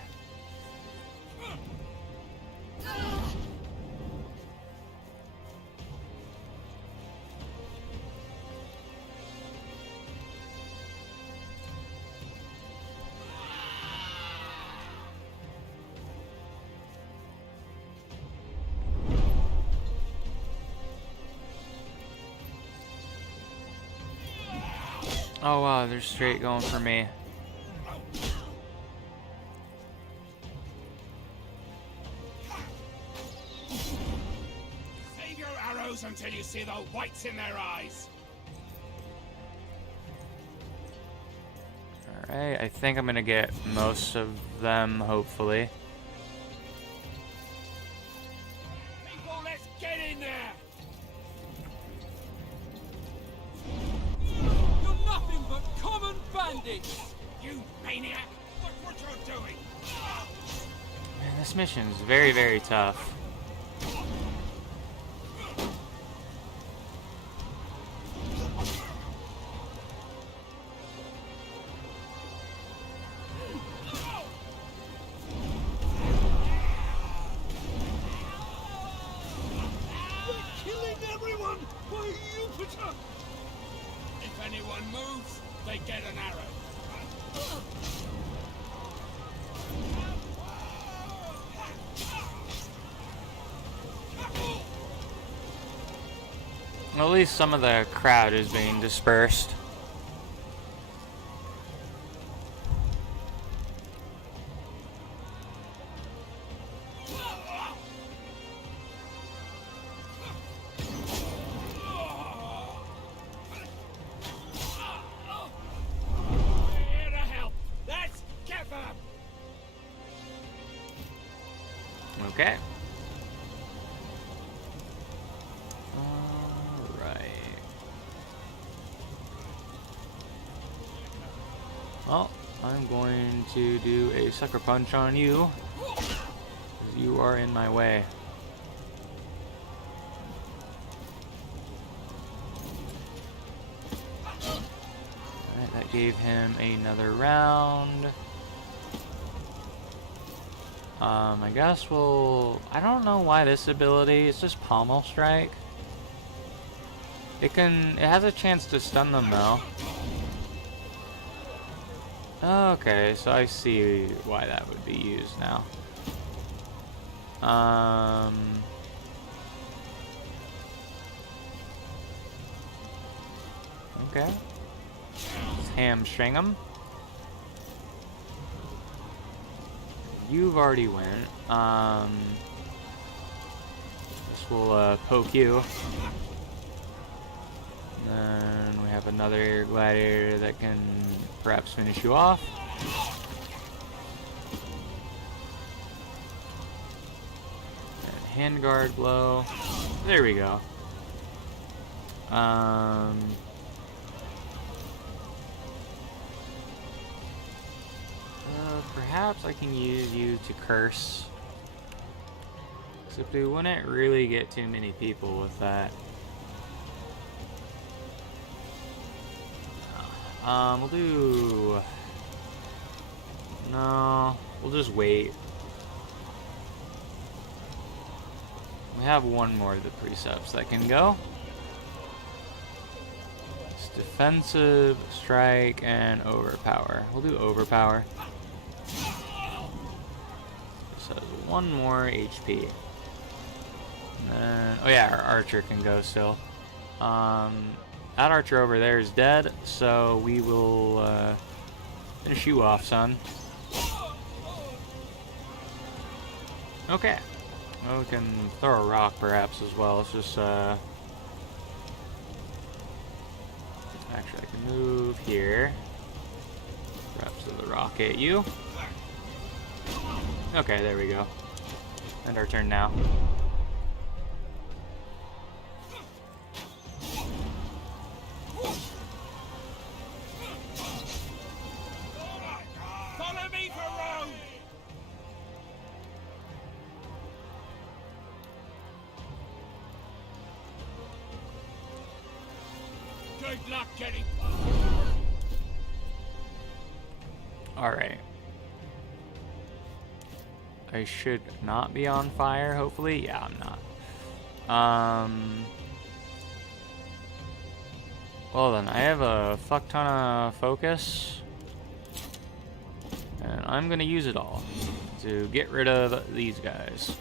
Oh wow, they're straight going for me. arrows until you see the whites in their eyes. Alright, I think I'm gonna get most of them, hopefully. People, let's get in there! You're nothing but common bandits! You maniac! Look what you're doing! Man, this mission is very, very tough. If anyone moves, they get an arrow. At least some of the crowd is being dispersed. Here to help. Let's get them. Okay. Alright. Well, I'm going to do a sucker punch on you, because you are in my way. Alright, that gave him another round. I guess I don't know why this ability, it's just pommel strike. It has a chance to stun them though. Okay, so I see why that would be used now. Okay. Let's hamstring them. You've already went. This will poke you. And then we have another gladiator that can perhaps finish you off. And handguard blow. There we go. Perhaps I can use you to curse. Except we wouldn't really get too many people with that. We'll do... No, we'll just wait. We have one more of the precepts that can go. It's defensive, strike, and overpower. We'll do overpower. This has one more HP. And then, oh yeah, our archer can go still. That archer over there is dead, so we will finish you off, son. Okay. Well, we can throw a rock perhaps as well. It's just actually I can move here. Perhaps throw the rock at you. Okay, there we go. End our turn now. Follow me for Rome! Good luck getting... Alright. I should not be on fire, hopefully. Yeah, I'm not. Well then, I have a fuck ton of focus. And I'm gonna use it all to get rid of these guys.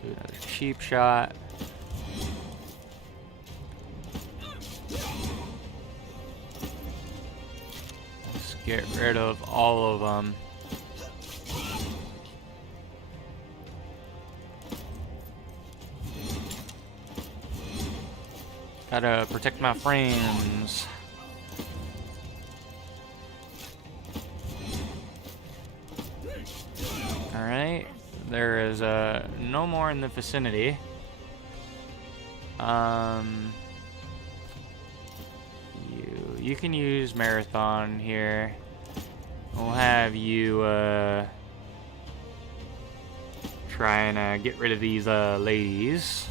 Do another cheap shot. Let's get rid of all of them. Gotta protect my friends. Alright. There is no more in the vicinity. You can use Marathon here. We'll have you try and get rid of these ladies.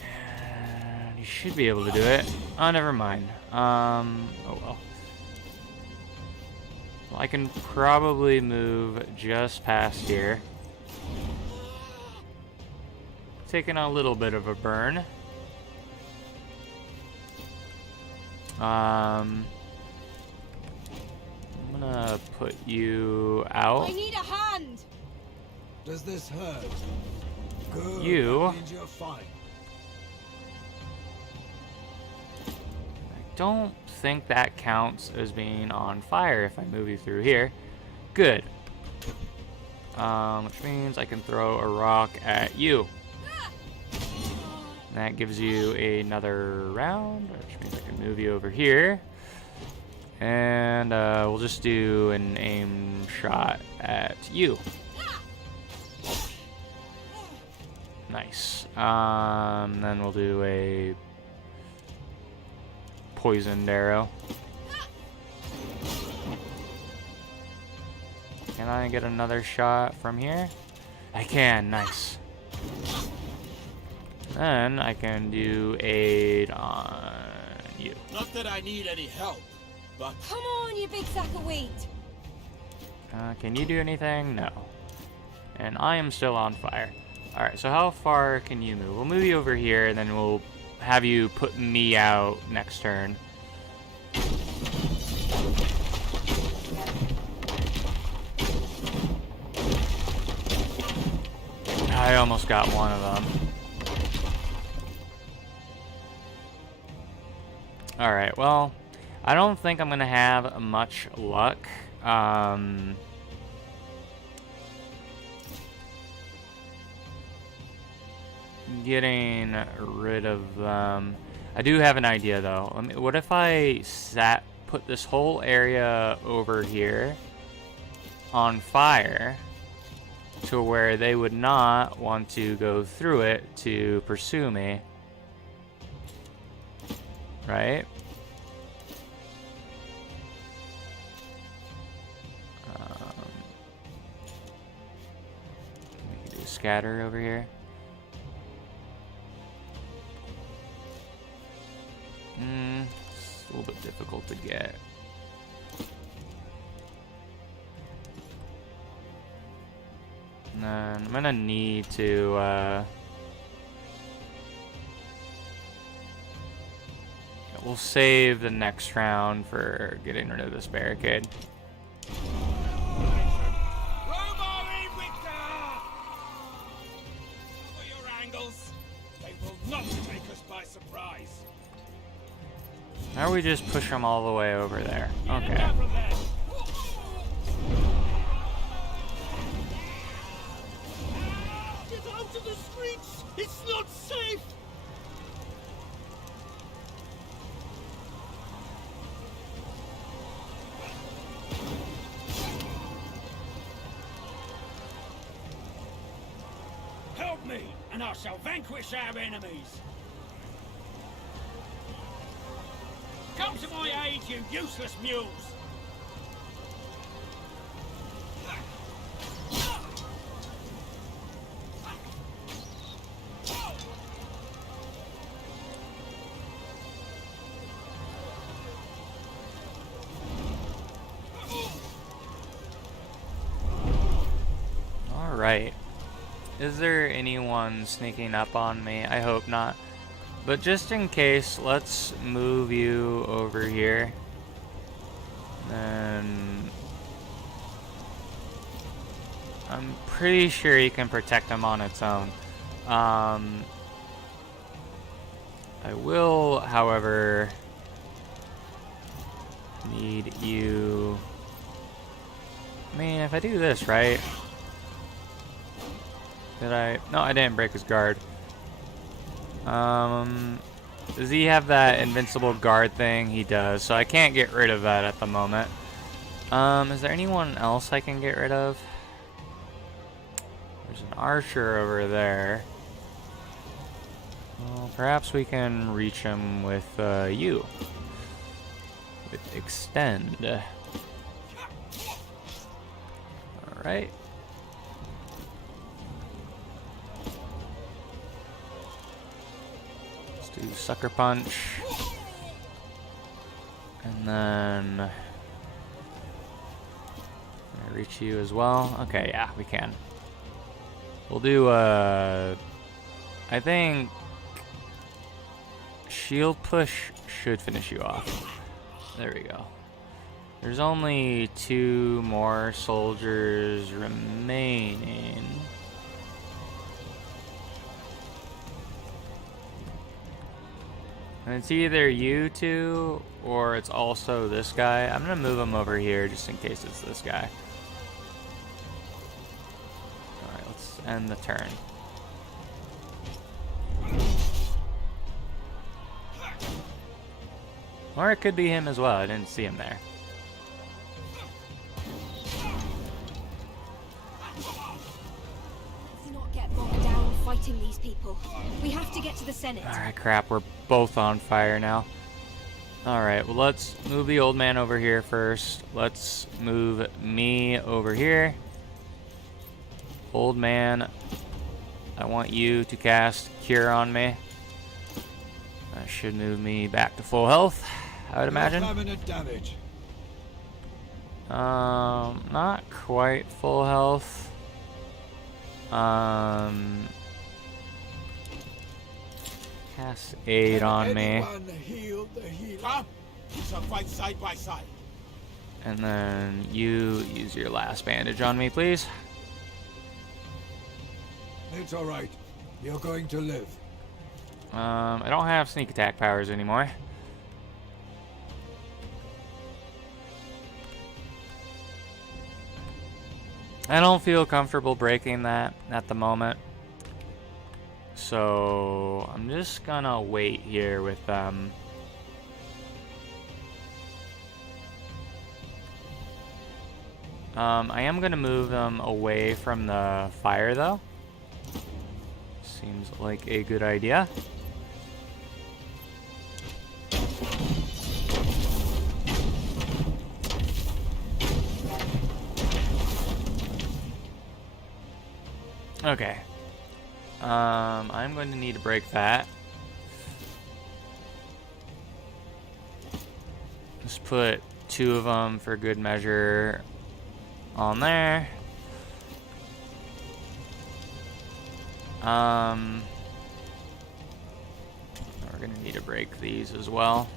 And you should be able to do it. Oh, never mind. Oh well. Well, I can probably move just past here. Taking a little bit of a burn. I'm gonna put you out. I need a hand. Does this hurt? Good. You. That means you're fine. I don't think that counts as being on fire if I move you through here. Good. Which means I can throw a rock at you. That gives you another round, which means I can move you over here. And we'll just do an aim shot at you. Nice. Then we'll do a poisoned arrow. Can I get another shot from here? I can. Nice. Then I can do aid on you. Not that I need any help, but... Come on, you big sack of wheat. Can you do anything? No. And I am still on fire. Alright, so how far can you move? We'll move you over here, and then we'll have you put me out next turn. I almost got one of them. Alright, well, I don't think I'm going to have much luck. Getting rid of them. I do have an idea, though. What if I put this whole area over here on fire to where they would not want to go through it to pursue me? Right? We can do scatter over here. It's a little bit difficult to get. And then I'm gonna need to we'll save the next round for getting rid of this barricade. Your angles. They will not take us by surprise. Now we just push them all the way over there. Okay. Get out of the streets! It's not safe! Help me, and I shall vanquish our enemies! Come to my aid, you useless mules! Alright. Is there anyone sneaking up on me? I hope not. But just in case, let's move you over here. And I'm pretty sure you can protect him on its own. I will, however, need you... I mean, if I do this, right? Did I? No, I didn't break his guard. Does he have that invincible guard thing? He does, so I can't get rid of that at the moment. Is there anyone else I can get rid of? There's an archer over there. Well, perhaps we can reach him with you. With extend. Alright. Let's do sucker punch. And then I reach you as well. Okay, yeah, we can. We'll do I think shield push should finish you off. There we go. There's only 2 more soldiers remaining. And it's either you two or it's also this guy. I'm gonna move him over here just in case it's this guy. Alright, let's end the turn. Or it could be him as well. I didn't see him there. Let's not get bogged down fighting these people. We have to get to the Senate. Alright, crap. We're both on fire now. Alright, well, let's move the old man over here first. Let's move me over here. Old man, I want you to cast Cure on me. That should move me back to full health, I would imagine. Permanent damage. Not quite full health. Cast aid on me. Heal the healer. Come, we shall fight side by side. And then you use your last bandage on me, please. It's all right. You're going to live. I don't have sneak attack powers anymore. I don't feel comfortable breaking that at the moment. So I'm just gonna wait here with them. I am gonna move them away from the fire though. Seems like a good idea. Okay. I'm going to need to break that. Just put 2 of them for good measure on there. We're going to need to break these as well.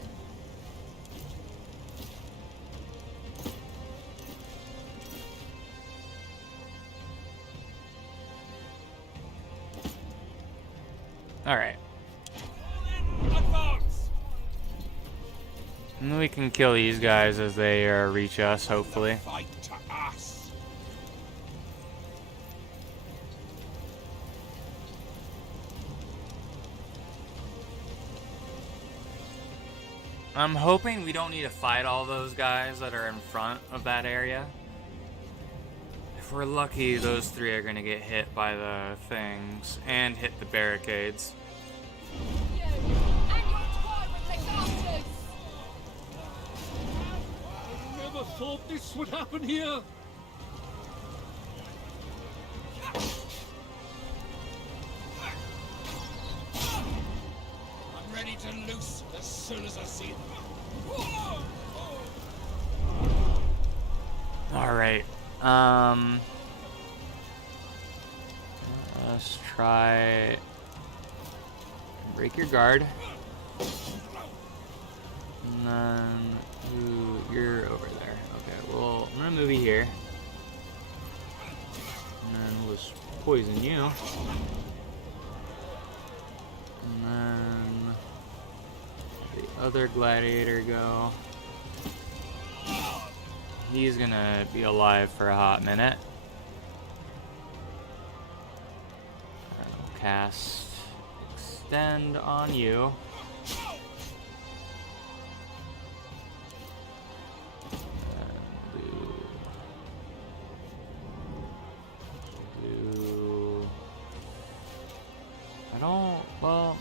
Alright. And we can kill these guys as they reach us, hopefully. Fight to us. I'm hoping we don't need to fight all those guys that are in front of that area. If we're lucky, those 3 are going to get hit by the things and hit the barricades. You and your tyrant legatus! I never thought this would happen here. I'm ready to loose as soon as I see them. Alright. Let's try break your guard. And then ooh, you're over there. Okay, well, I'm gonna move you here. And then we'll just poison you. And then the other gladiator go. He's gonna be alive for a hot minute. cast Extend on you. I don't, well,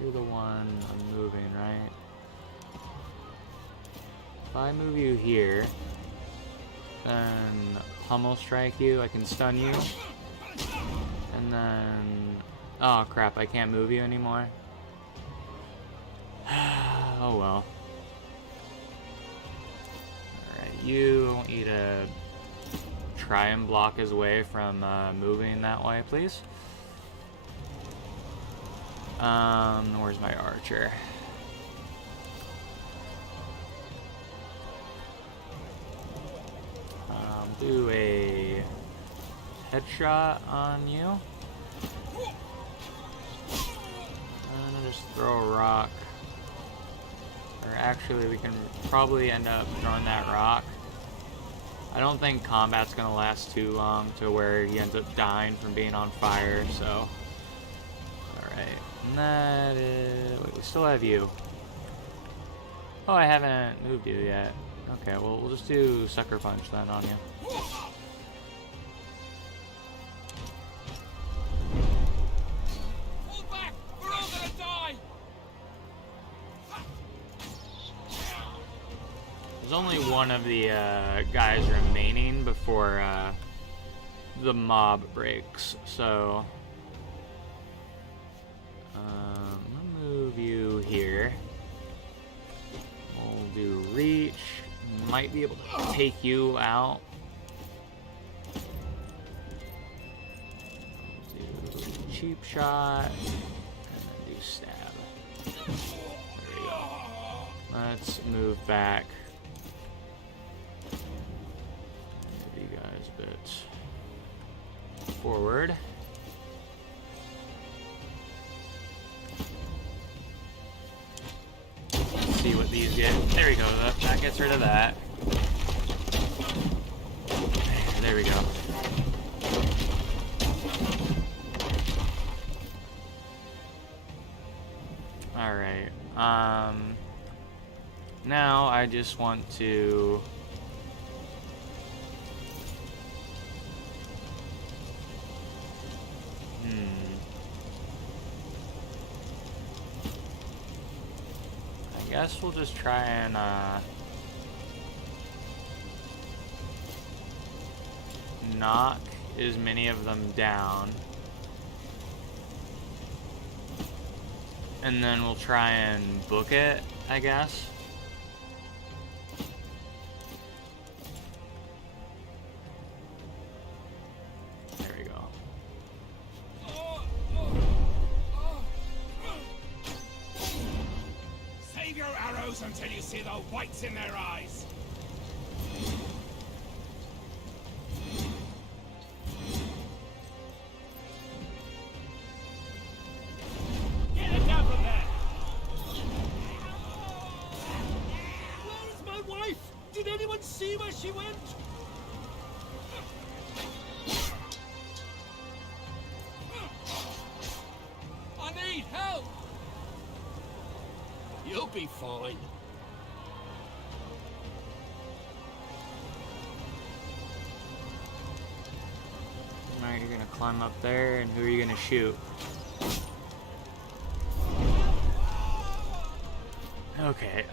You're the one I'm moving, right? If I move you here, then pummel strike you, I can stun you. And then, oh crap, I can't move you anymore. Oh well. Alright, I want you to try and block his way from moving that way, please. Where's my archer? Do a headshot on you. And I'll just throw a rock. Or actually, we can probably end up throwing that rock. I don't think combat's gonna last too long to where he ends up dying from being on fire, so. Alright. And that is. Wait, we still have you. Oh, I haven't moved you yet. Okay, well, we'll just do Sucker Punch then on you. Hold back! We're all gonna die! There's only one of the guys remaining before the mob breaks, so I'm gonna move you here. We'll do reach. Might be able to take you out. Do cheap shot and then do stab. There we go. Let's move back. Move you guys a bit forward. See what these get. There we go. That gets rid of that. There we go. Alright. Now I just want to I guess we'll just try and knock as many of them down, and then we'll try and book it, I guess. There we go. Save your arrows until you see the whites in their eyes. Get it down from there. Where is my wife? Did anyone see where she went? I need help! You'll be fine. Alright, you're gonna climb up there, and who are you gonna shoot? Okay,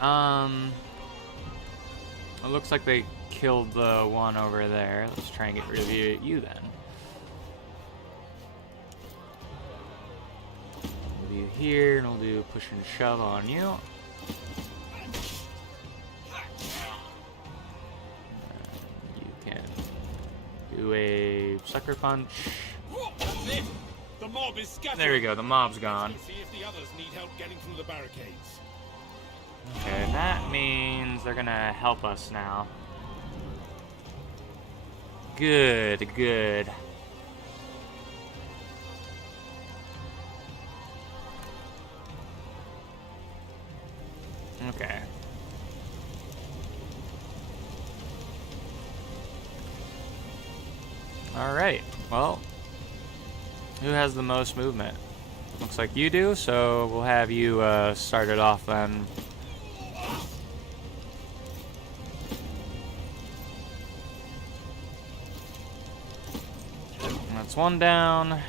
it looks like they killed the one over there. Let's try and get rid of you then. Move you here, and we'll do push and shove on you. You can do a sucker punch. That's it. The mob is scattered. There we go, the mob's gone. Let's see if the others need help getting through the barricades. Okay, that means they're gonna help us now. Good, good. Okay. Alright, well, who has the most movement? Looks like you do, so we'll have you start it off then. That's one down.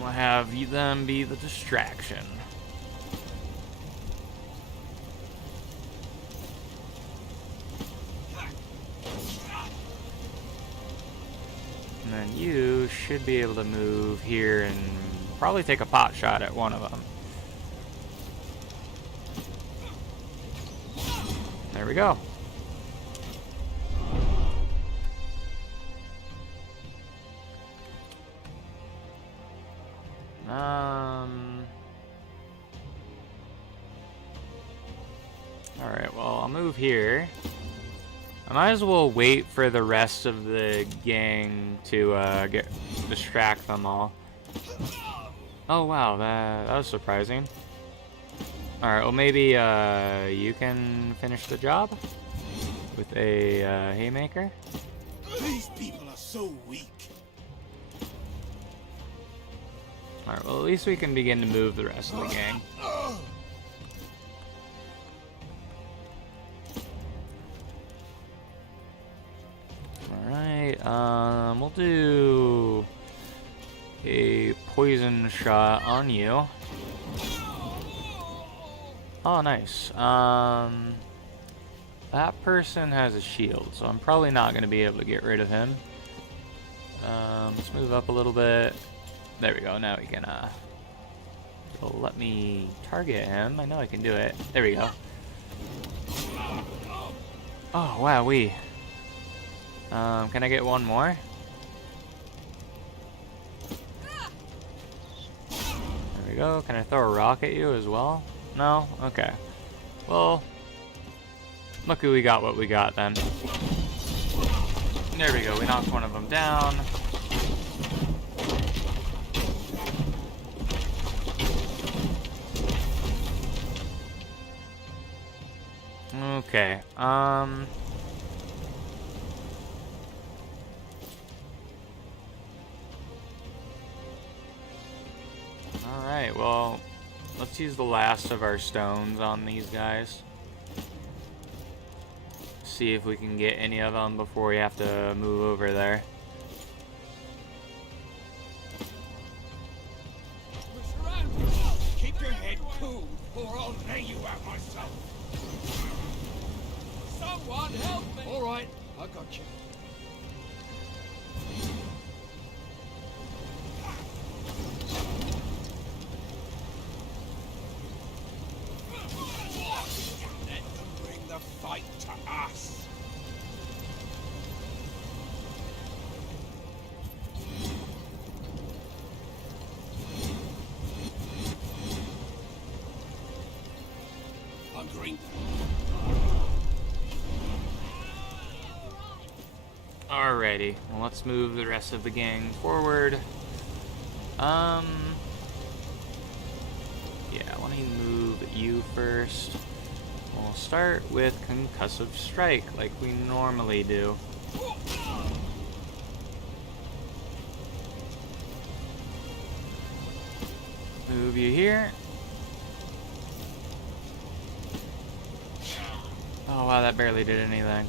We'll have them be the distraction. And then you should be able to move here and probably take a pot shot at one of them. There we go. Alright, well, I'll move here. I might as well wait for the rest of the gang to distract them all. Oh wow, that was surprising. Alright, well maybe you can finish the job with a haymaker. These people are so weak. Alright, well at least we can begin to move the rest of the gang. Alright, we'll do a poison shot on you. Oh, nice. That person has a shield, so I'm probably not going to be able to get rid of him. Let's move up a little bit. There we go, now we can, it'll let me target him. I know I can do it. There we go. Oh, wow, can I get one more? There we go. Can I throw a rock at you as well? No? Okay. Well, lucky we got what we got then. There we go. We knocked one of them down. Okay. Alright, well, let's use the last of our stones on these guys. See if we can get any of them before we have to move over there. Keep your head cool, or I'll lay you out myself. Someone help me! All right, I got you. Let them bring the fight to us. Hungering. Alrighty, well, let's move the rest of the gang forward. Yeah, let me move you first. We'll start with concussive strike, like we normally do. Move you here. Oh wow, that barely did anything.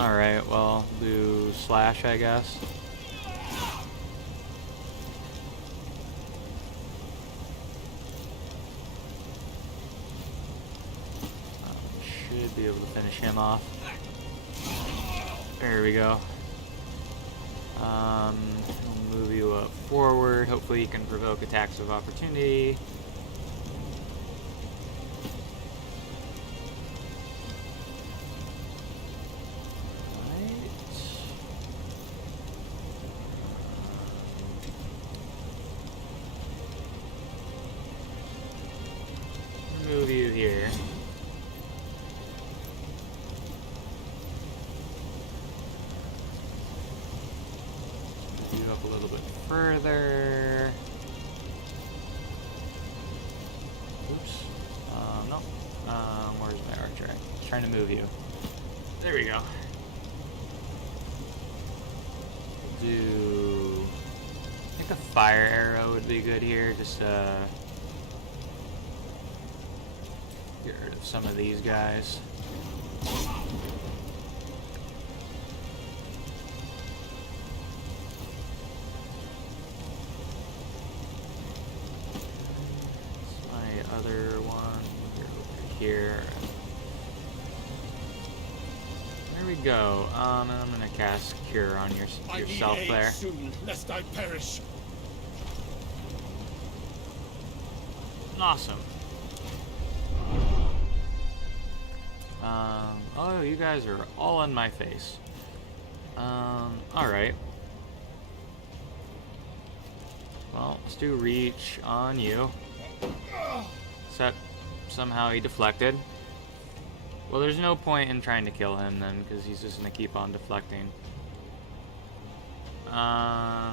Alright, well, do slash, I guess. Should be able to finish him off. There we go. We'll move you up forward. Hopefully you can provoke attacks of opportunity. Move you here. Move you up a little bit further. Oops. No. Where's my archer? I'm trying to move you. There we go. Do... I think a fire arrow would be good here, just get rid of some of these guys. My other one over here. There we go. And I'm gonna cast Cure on yourself there. Soon, lest I perish. Awesome. Oh, you guys are all in my face. Alright. Well, let's do reach on you. Except somehow he deflected. Well, there's no point in trying to kill him then, because he's just gonna keep on deflecting. I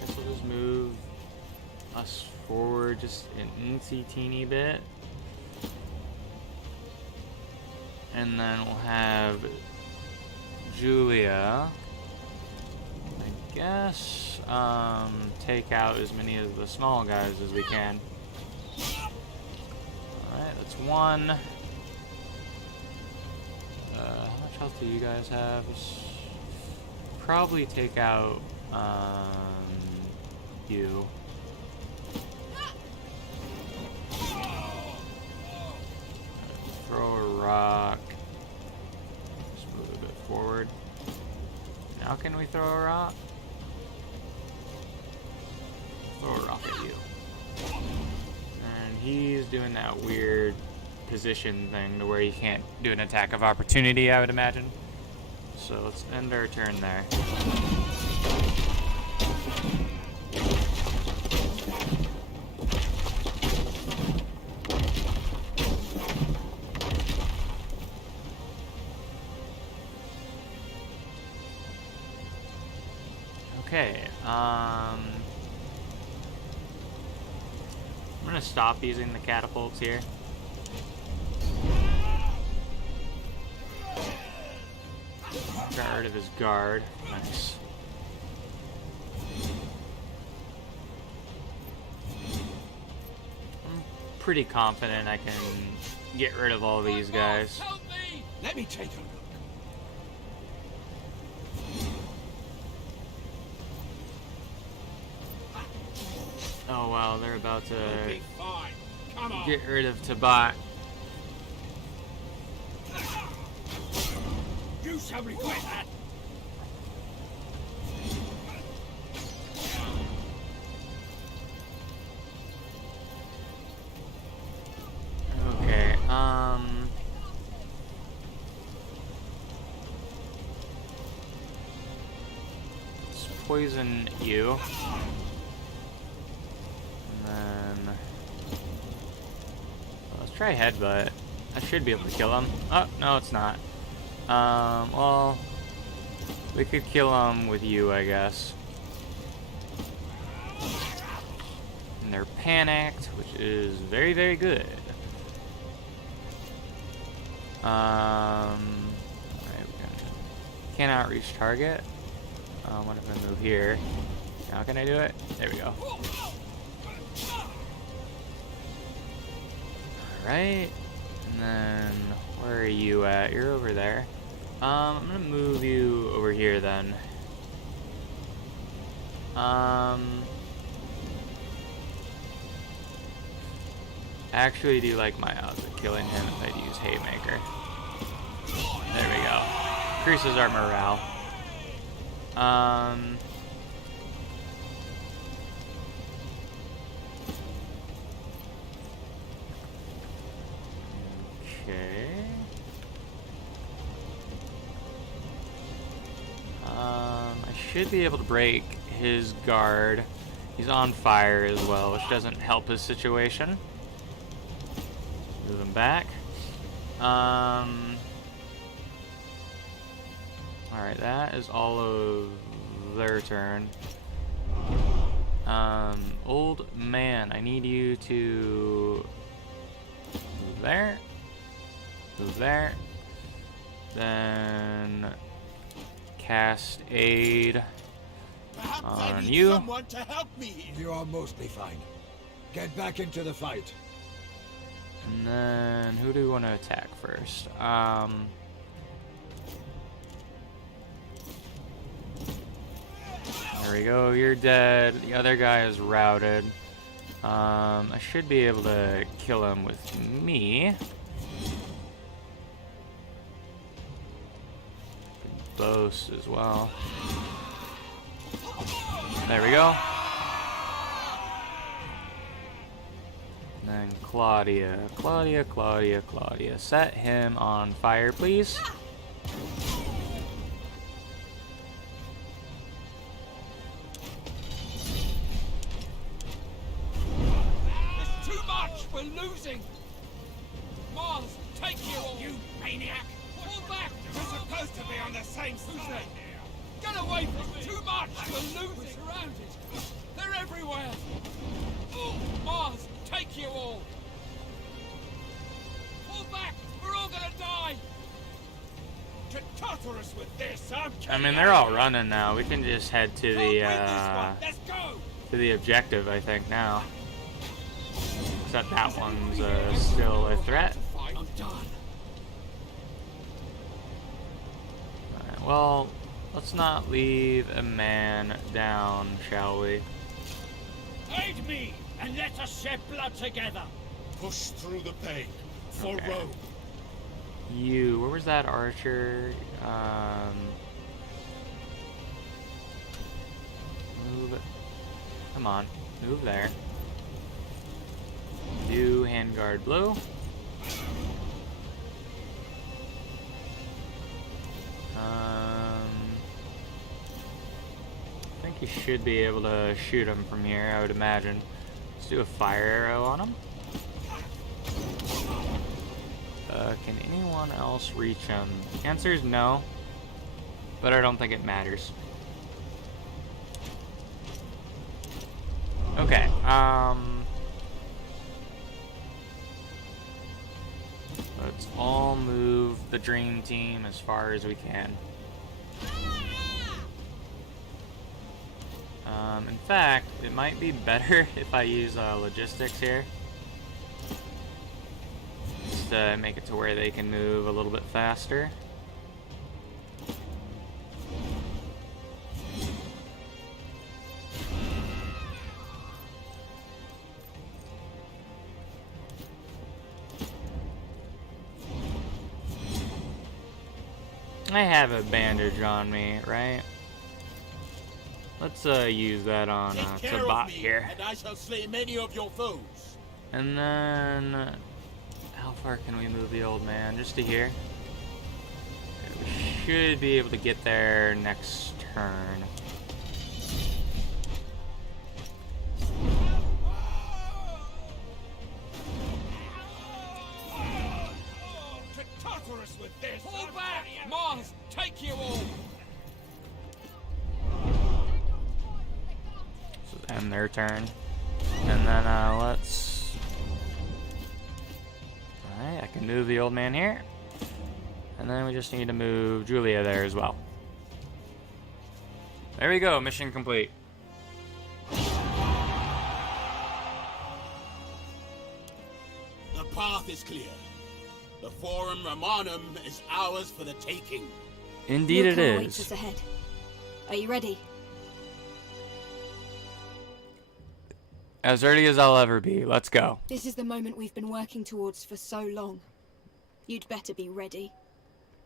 guess we'll just move us forward just an teensy teeny bit. And then we'll have Julia, I guess, take out as many of the small guys as we can. Alright, that's one. How much health do you guys have? Probably take out, you. Throw a rock. Just move a bit forward. Now can we throw a rock? Throw a rock at you. And he's doing that weird position thing to where you can't do an attack of opportunity, I would imagine. So let's end our turn there. Okay, I'm gonna stop using the catapults here. Got rid of his guard. Nice. I'm pretty confident I can get rid of all these guys. Help me! Let me take a look. Oh wow, they're about to Okay, fine. Come on. get rid of Tabat. You shall regret that. Okay, let's poison you. And then let's try headbutt. I should be able to kill him. Oh, no, it's not. Well, we could kill him with you, I guess. And they're panicked, which is very, very good. Alright, cannot reach target. What if I move here? Now can I do it? There we go. Alright, and then where are you at? You're over there. I'm gonna move you over here then. Actually do like my odds of killing him if I'd use Haymaker. There we go. Increases our morale. Okay. I should be able to break his guard. He's on fire as well, which doesn't help his situation. Move him back. Alright, that is all of their turn. Old man, I need you to move there. Move there. Then cast aid Perhaps I on need you. someone to help me here. You are mostly fine. Get back into the fight. And then who do we want to attack first? There we go, you're dead. The other guy is routed. I should be able to kill him with me. Boast as well. There we go. And then Claudia. Claudia. Set him on fire, please. It's too much! We're losing! Mars, take you all! You maniac! Fall back! We're supposed to be on the same side! Get away from me! Too much! We're losing! We're surrounded! They're everywhere! Mars, take you all! Fall back! We're all gonna die! To torture us with this, I mean, they're all running now. We can just head to the Let's go! to the objective, I think, now. Except that one's still a threat. I'm done. Alright, well, let's not leave a man down, shall we? Aid me, and let us shed blood together. Push through the pain for Okay. Rome. You, where was that archer? Move it. Come on, move there. Do handguard blue. I think you should be able to shoot him from here, I would imagine. Let's do a fire arrow on him. Can anyone else reach him? Answer is no, but I don't think it matters. Okay, let's all move the dream team as far as we can. In fact, it might be better if I use logistics here. Just to make it to where they can move a little bit faster. I have a bandage on me, right? Let's use that on Take care Sabat of me, here. and I shall slay many of your foes. And then, how far can we move the old man? Just to here. We should be able to get there next turn. To torture us with this! Fall back! Mars, take you all! So end their turn. And then let's... Alright, I can move the old man here. And then we just need to move Julia there as well. There we go, mission complete. The path is clear. The Forum Romanum is ours for the taking. Indeed it Wilco awaits is. us ahead. Are you ready? As ready as I'll ever be. Let's go. This is the moment we've been working towards for so long. You'd better be ready.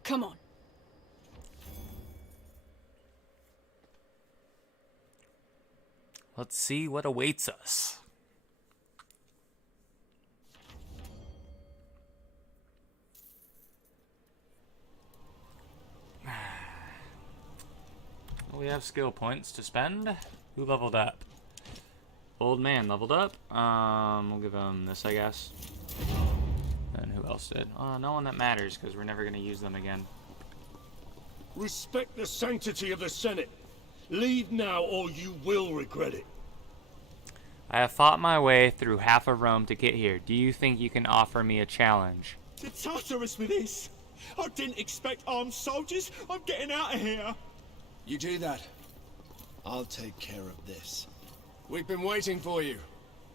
Come on. Let's see what awaits us. We have skill points to spend. Who leveled up? Old man leveled up. We'll give him this, I guess. And who else did? No one that matters, because we're never going to use them again. Respect the sanctity of the Senate. Leave now or you will regret it. I have fought my way through half of Rome to get here. Do you think you can offer me a challenge? To Tartarus with this? I didn't expect armed soldiers. I'm getting out of here. You do that. I'll take care of this. We've been waiting for you.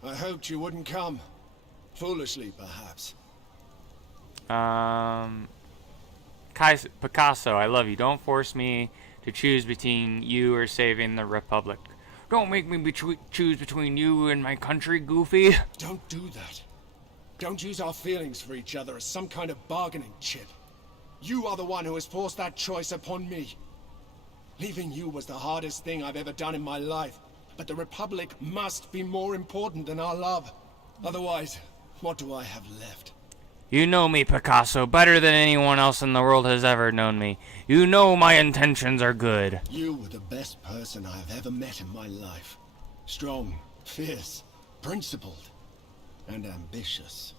I hoped you wouldn't come. Foolishly, perhaps. Picasso, I love you. Don't force me to choose between you or saving the Republic. Don't make me choose between you and my country, Goofy. Don't do that. Don't use our feelings for each other as some kind of bargaining chip. You are the one who has forced that choice upon me. Leaving you was the hardest thing I've ever done in my life. But the Republic must be more important than our love. Otherwise, what do I have left? You know me, Picasso, better than anyone else in the world has ever known me. You know my intentions are good. You were the best person I have ever met in my life. Strong, fierce, principled, and ambitious.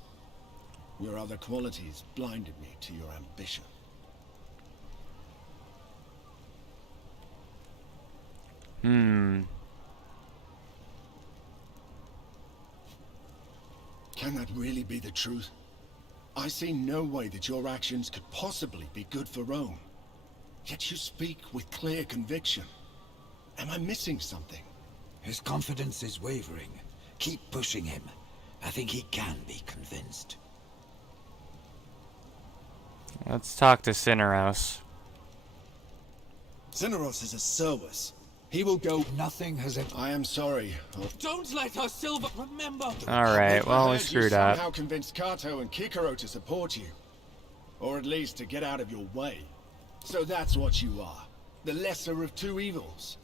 Your other qualities blinded me to your ambition. Can that really be the truth? I see no way that your actions could possibly be good for Rome. Yet you speak with clear conviction. Am I missing something? His confidence is wavering. Keep pushing him. I think he can be convinced. Let's talk to Cineros. Cineros is a Servus. He will go. Nothing has ever. I am sorry. Don't let our silver. Remember. Alright, well, we You screwed up. somehow convinced Kato and Kikaro to support you. Or at least to get out of your way. So that's what you are. The lesser of two evils.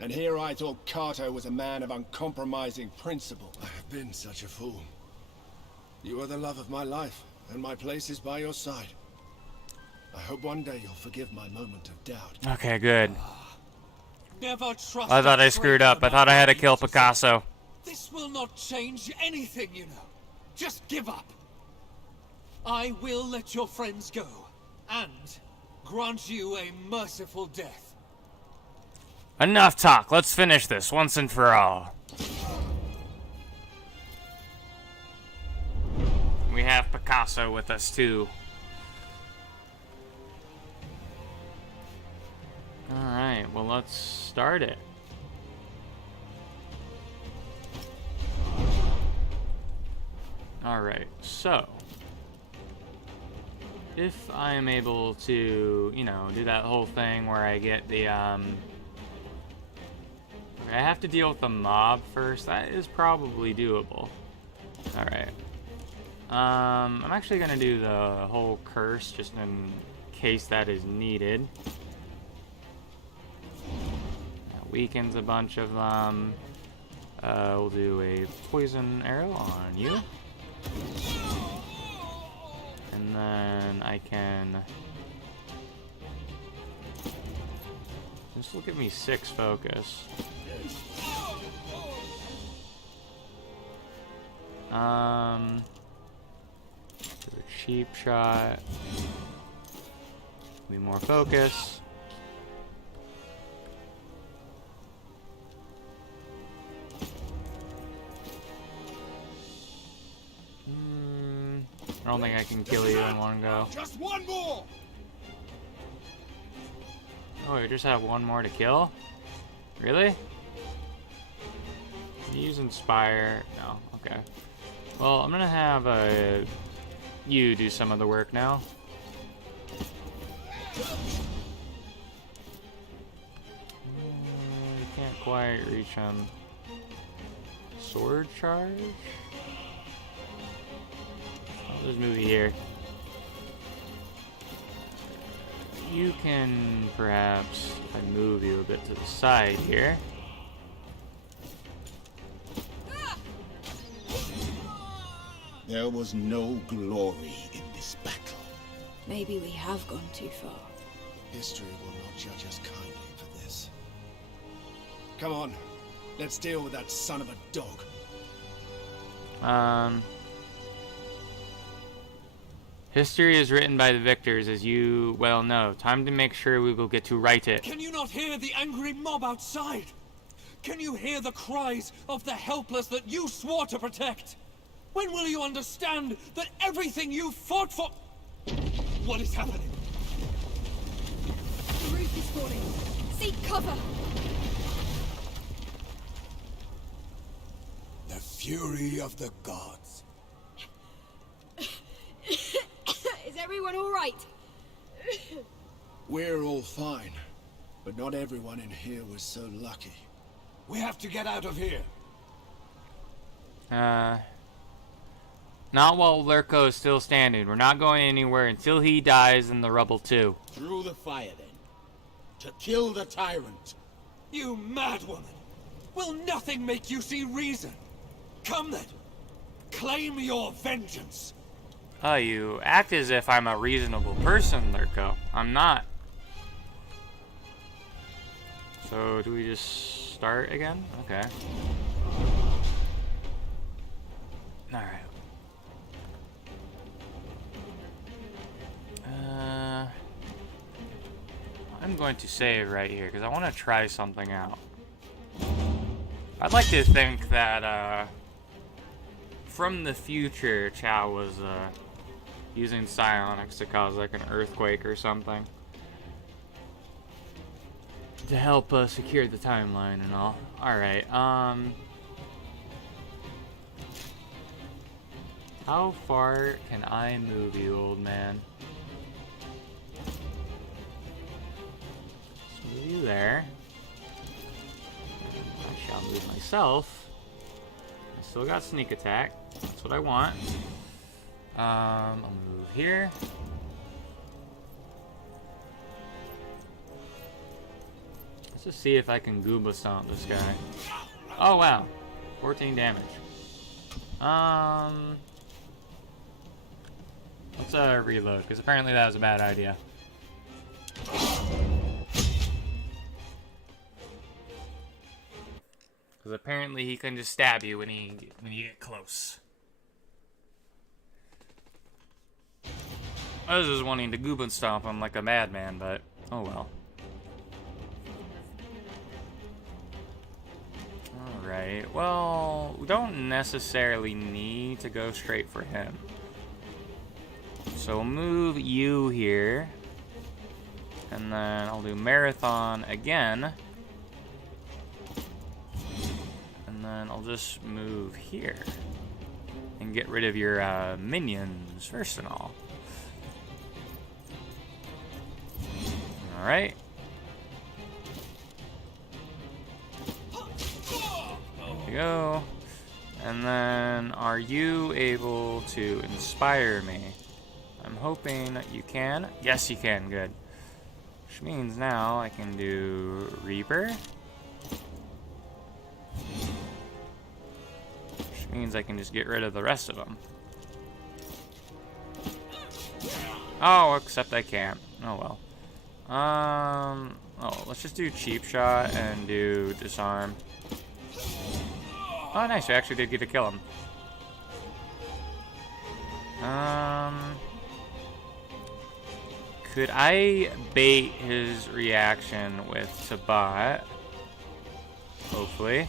And here I thought Kato was a man of uncompromising principle. I have been such a fool. You are the love of my life, and my place is by your side. I hope one day you'll forgive my moment of doubt. Okay, good. Never trust. I thought I screwed up. I thought I had to kill Picasso. This will not change anything, you know. Just give up. I will let your friends go, and grant you a merciful death. Enough talk. Let's finish this once and for all. We have Picasso with us too. Alright, well, let's start it. Alright, so if I am able to, you know, do that whole thing where I get the, I have to deal with the mob first, that is probably doable. Alright. I'm actually gonna do the whole curse just in case that is needed. Weakens a bunch of them. We'll do a poison arrow on you. And then I can... This will give me 6 focus. Do a cheap shot. Give me more focus. I don't think I can kill you in one go. Just one more! Oh, you just have one more to kill? Really? Can you use Inspire? No, okay. Well, I'm gonna have you do some of the work now. You can't quite reach him. Sword charge? This movie here. You can perhaps, if I move you a bit to the side here. There was no glory in this battle. Maybe we have gone too far. History will not judge us kindly for this. Come on, let's deal with that son of a dog. History is written by the victors, as you well know. Time to make sure we will get to write it. Can you not hear the angry mob outside? Can you hear the cries of the helpless that you swore to protect? When will you understand that everything you fought for... What is happening? The roof is falling. Seek cover! The fury of the gods. Is everyone all right? We're all fine, but not everyone in here was so lucky. We have to get out of here. Not while Lurko is still standing. We're not going anywhere until he dies in the rubble too. Through the fire, then. To kill the tyrant. You madwoman! Will nothing make you see reason? Come then! Claim your vengeance! Oh, you act as if I'm a reasonable person, Lurko. I'm not. So, do we just start again? Okay. Alright. I'm going to save right here, because I want to try something out. I'd like to think that, from the future, Chow was, using psionics to cause, like, an earthquake or something. To help, secure the timeline and all. Alright, how far can I move you, old man? So move you there. I shall move myself. I still got sneak attack. That's what I want. I'll move here. Let's just see if I can Gooba Stomp this guy. Oh wow, 14 damage. Let's reload, because apparently that was a bad idea. Because apparently he can just stab you when you get close. I was just wanting to Gooba Stomp him like a madman, but oh well. Alright, well, we don't necessarily need to go straight for him. So we'll move you here. And then I'll do Marathon again. And then I'll just move here. And get rid of your minions first and all. Alright. There you go. And then, are you able to inspire me? I'm hoping you can. Yes, you can. Good. Which means now I can do Reaper. Which means I can just get rid of the rest of them. Oh, except I can't. Oh well. Oh, let's just do Cheap Shot and do Disarm. Oh, nice. We actually did get to kill him. Could I bait his reaction with Tabat? Hopefully.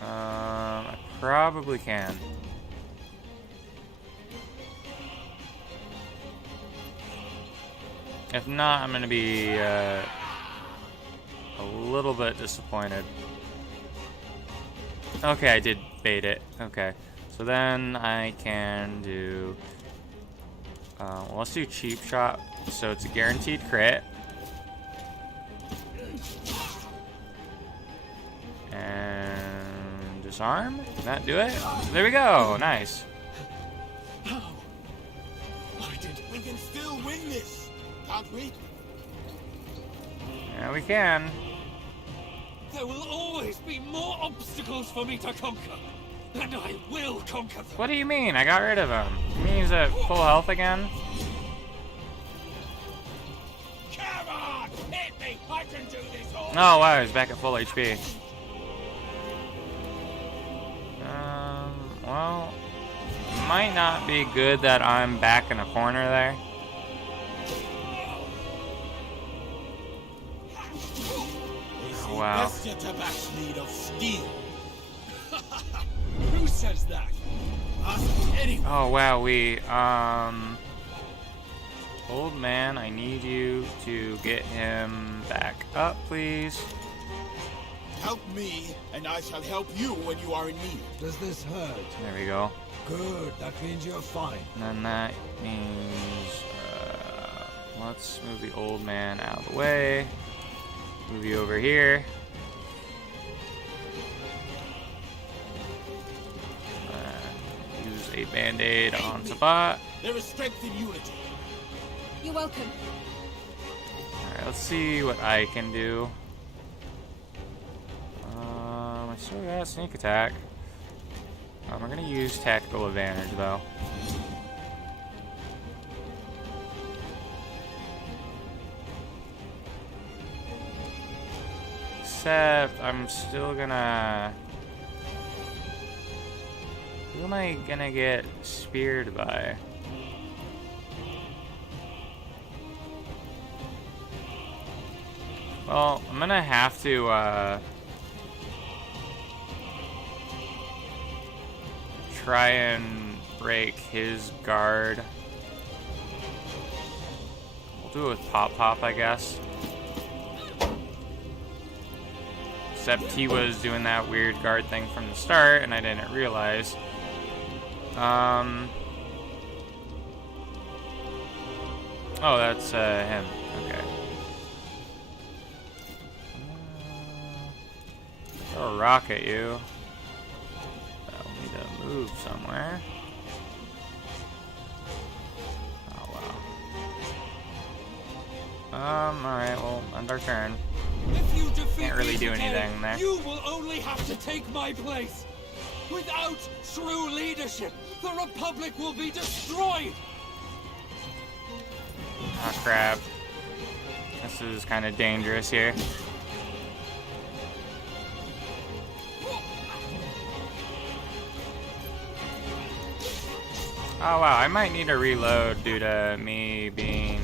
I probably can. If not, I'm gonna be a little bit disappointed. Okay, I did bait it. Okay, so then I can do. Well, let's do Cheap Shot, so it's a guaranteed crit. And Disarm? Did that do it? There we go. Nice. We can still win this, can't we? Yeah, we can. There will always be more obstacles for me to conquer, and I will conquer them. What do you mean? I got rid of him. You mean he's at full health again? Come on, hit me! I can do this all. Oh wow, he's back at full HP. Well, might not be good that I'm back in a corner there. wow. Best your tabax made of steel. Who says that? Ask anyone. Oh wow, old man, I need you to get him back up, please. Help me, and I shall help you when you are in need. Does this hurt? There we go. Good, that means you're fine. And then that means, let's move the old man out of the way. Move you over here. Use a band-aid on Sabat. There is strength in unity. You're welcome. Alright, let's see what I can do. I still got a sneak attack. We're gonna use tactical advantage though. Except I'm still gonna. Who am I gonna get speared by? Well, I'm gonna have to try and break his guard. We'll do it with Pop Pop, I guess. Except he was doing that weird guard thing from the start, and I didn't realize. Oh, that's him. Okay. Throw a rock at you. That'll need to move somewhere. Oh wow. Alright, well, end our turn. If you defeat Can't really me do today, anything there. You will only have to take my place. Without true leadership, the Republic will be destroyed. Oh crap. This is kind of dangerous here. Oh wow, I might need to reload due to me being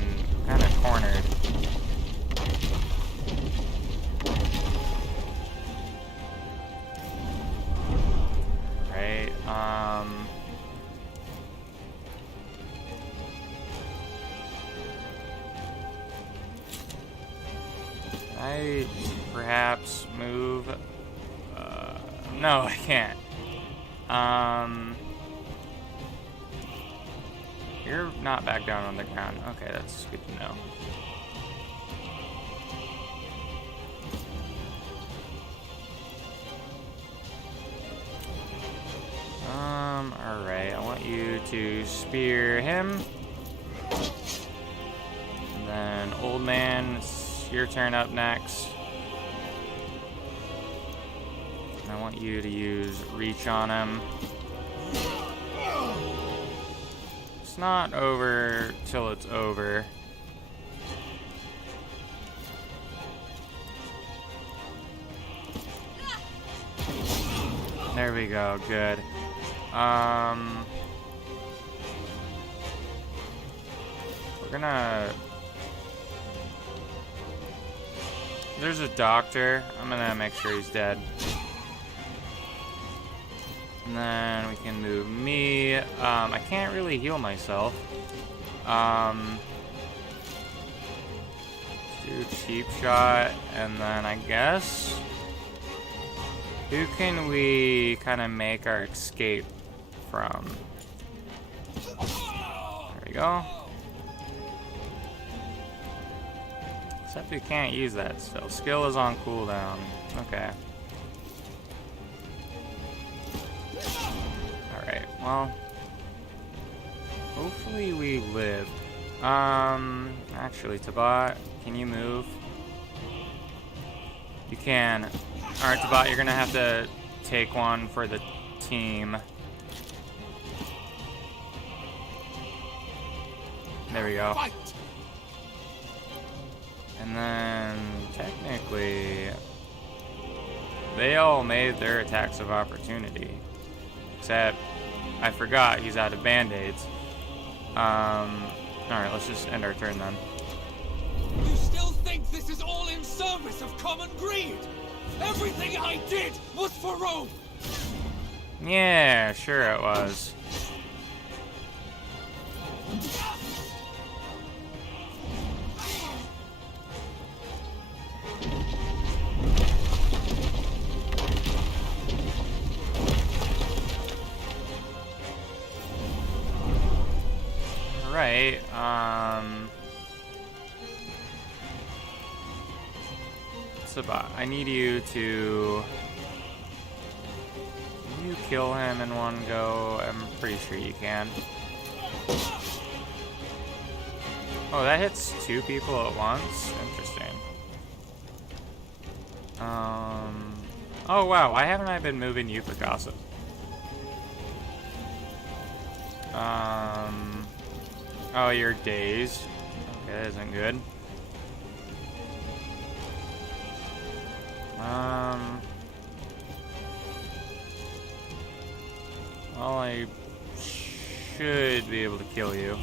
kind of cornered. Right, I perhaps move, no, I can't. You're not back down on the ground. Okay, that's good to know. Alright, I want you to spear him. And then, old man, it's your turn up next. And I want you to use reach on him. It's not over till it's over. There we go, good. We're gonna... There's a doctor. I'm gonna make sure he's dead. And then we can move me. I can't really heal myself. Let's do cheap shot, and then I guess... Who can we kind of make our escape from? There we go. Except we can't use that still. Skill is on cooldown. Okay. Alright, well. Hopefully we live. Actually, Tabat, can you move? You can. Alright, Tabat, you're gonna have to take one for the team. There we go. And then, technically, they all made their attacks of opportunity. Except, I forgot he's out of band-aids. Alright, let's just end our turn then. You still think this is all in service of common greed? Everything I did was for Rome! Yeah, sure it was. Right, Sabah, I need you to... Can you kill him in one go? I'm pretty sure you can. Oh, that hits two people at once? Interesting. Oh wow, why haven't I been moving you, Picasso? Oh, you're dazed. Okay, that isn't good. Well, I should be able to kill you.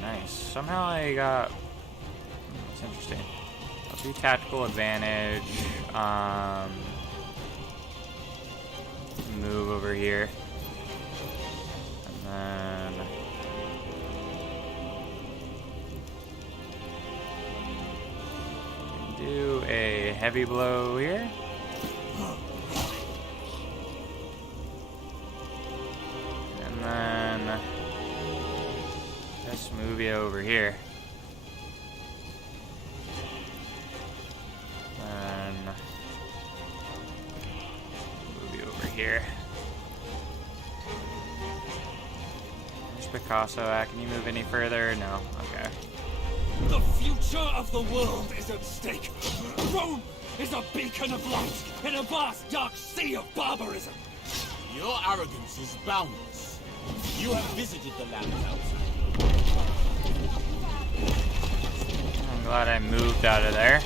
Nice. Somehow I got... That's interesting. I'll do tactical advantage. Move over here. And then... do a heavy blow here. And then just move you over here. And move you over here. There's Picasso. Can you move any further? No. Okay. The future of the world is at stake. Rome is a beacon of light in a vast dark sea of barbarism. Your arrogance is boundless. You have visited the land outside. I'm glad I moved out of there.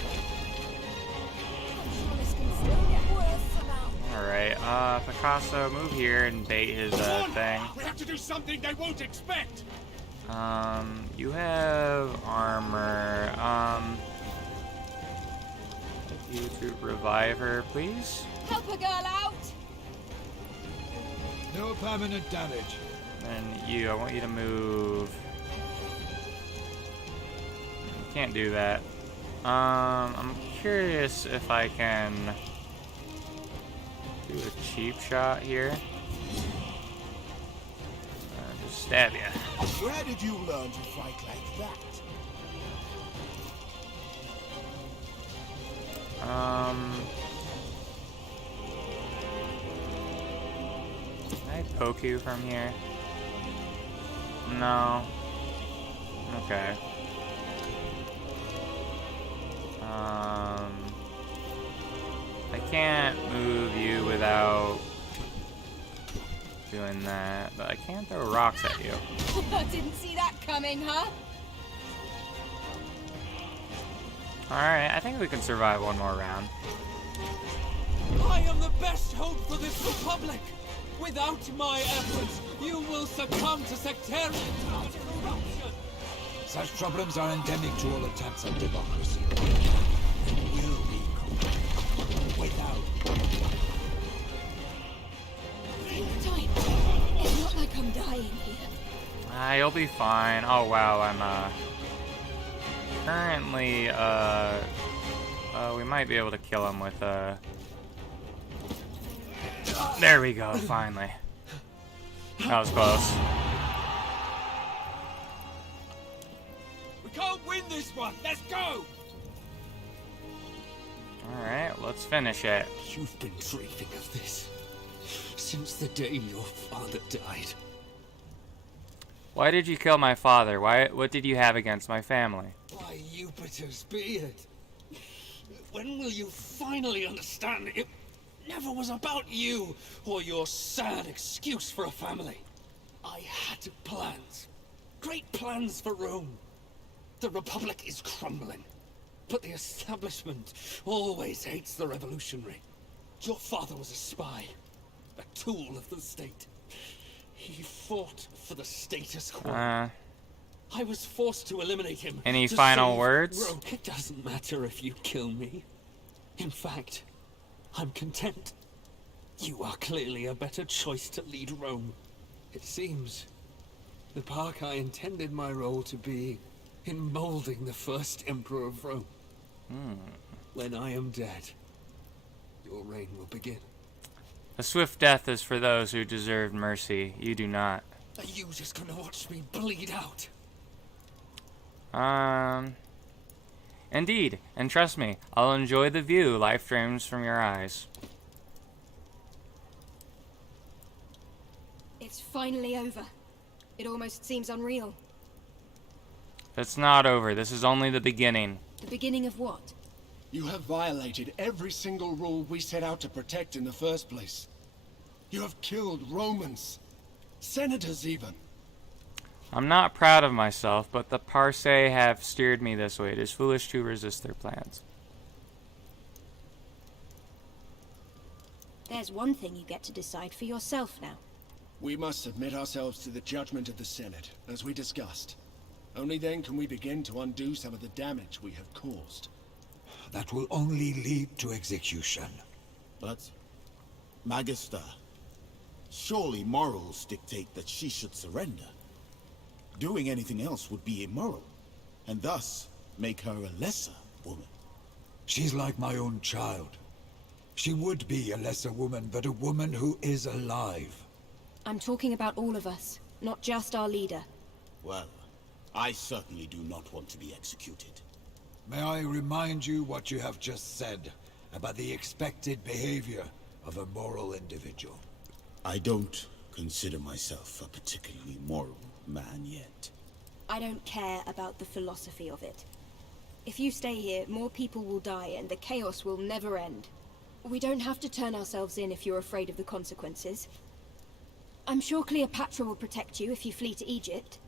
Alright, Picasso, move here and bait his thing. We have to do something they won't expect. You have armor. You to revive her, please. Help a girl out! No permanent damage. And you, I want you to move. You can't do that. I'm curious if I can do a cheap shot here. Just stab you. Where did you learn to fight like that? Can I poke you from here? No. Okay. I can't move you without doing that, but I can throw rocks at you. Didn't see that coming, huh? Alright, I think we can survive one more round. I am the best hope for this republic. Without my efforts, you will succumb to sectarian corruption. Such problems are endemic to all attempts at democracy. It will be conquered. Without. Take time. It's not like I'm dying here. You'll be fine. Oh wow, I'm currently we might be able to kill him with there we go, finally. That was close. We can't win this one. Let's go. Alright, let's finish it. You've been dreaming of this since the day your father died. Why did you kill my father? What did you have against my family? By Jupiter's beard. When will you finally understand it never was about you or your sad excuse for a family? I had plans. Great plans for Rome. The Republic is crumbling. But the establishment always hates the revolutionary. Your father was a spy. A tool of the state. He fought for the status quo. I was forced to eliminate him. Any to final save words? Rome. It doesn't matter if you kill me. In fact, I'm content. You are clearly a better choice to lead Rome. It seems the park I intended my role to be in molding the first emperor of Rome. When I am dead, your reign will begin. A swift death is for those who deserve mercy. You do not. Are you just gonna watch me bleed out? Indeed. And trust me, I'll enjoy the view life streams from your eyes. It's finally over. It almost seems unreal. It's not over. This is only the beginning. The beginning of what? You have violated every single rule we set out to protect in the first place. You have killed Romans. Senators even. I'm not proud of myself, but the Parse have steered me this way. It is foolish to resist their plans. There's one thing you get to decide for yourself now. We must submit ourselves to the judgment of the Senate, as we discussed. Only then can we begin to undo some of the damage we have caused. That will only lead to execution. But, Magister, surely morals dictate that she should surrender. Doing anything else would be immoral, and thus make her a lesser woman. She's like my own child. She would be a lesser woman, but a woman who is alive. I'm talking about all of us, not just our leader. Well, I certainly do not want to be executed. May I remind you what you have just said about the expected behavior of a moral individual? I don't consider myself a particularly moral man yet. I don't care about the philosophy of it. If you stay here, more people will die and the chaos will never end. We don't have to turn ourselves in if you're afraid of the consequences. I'm sure Cleopatra will protect you if you flee to Egypt.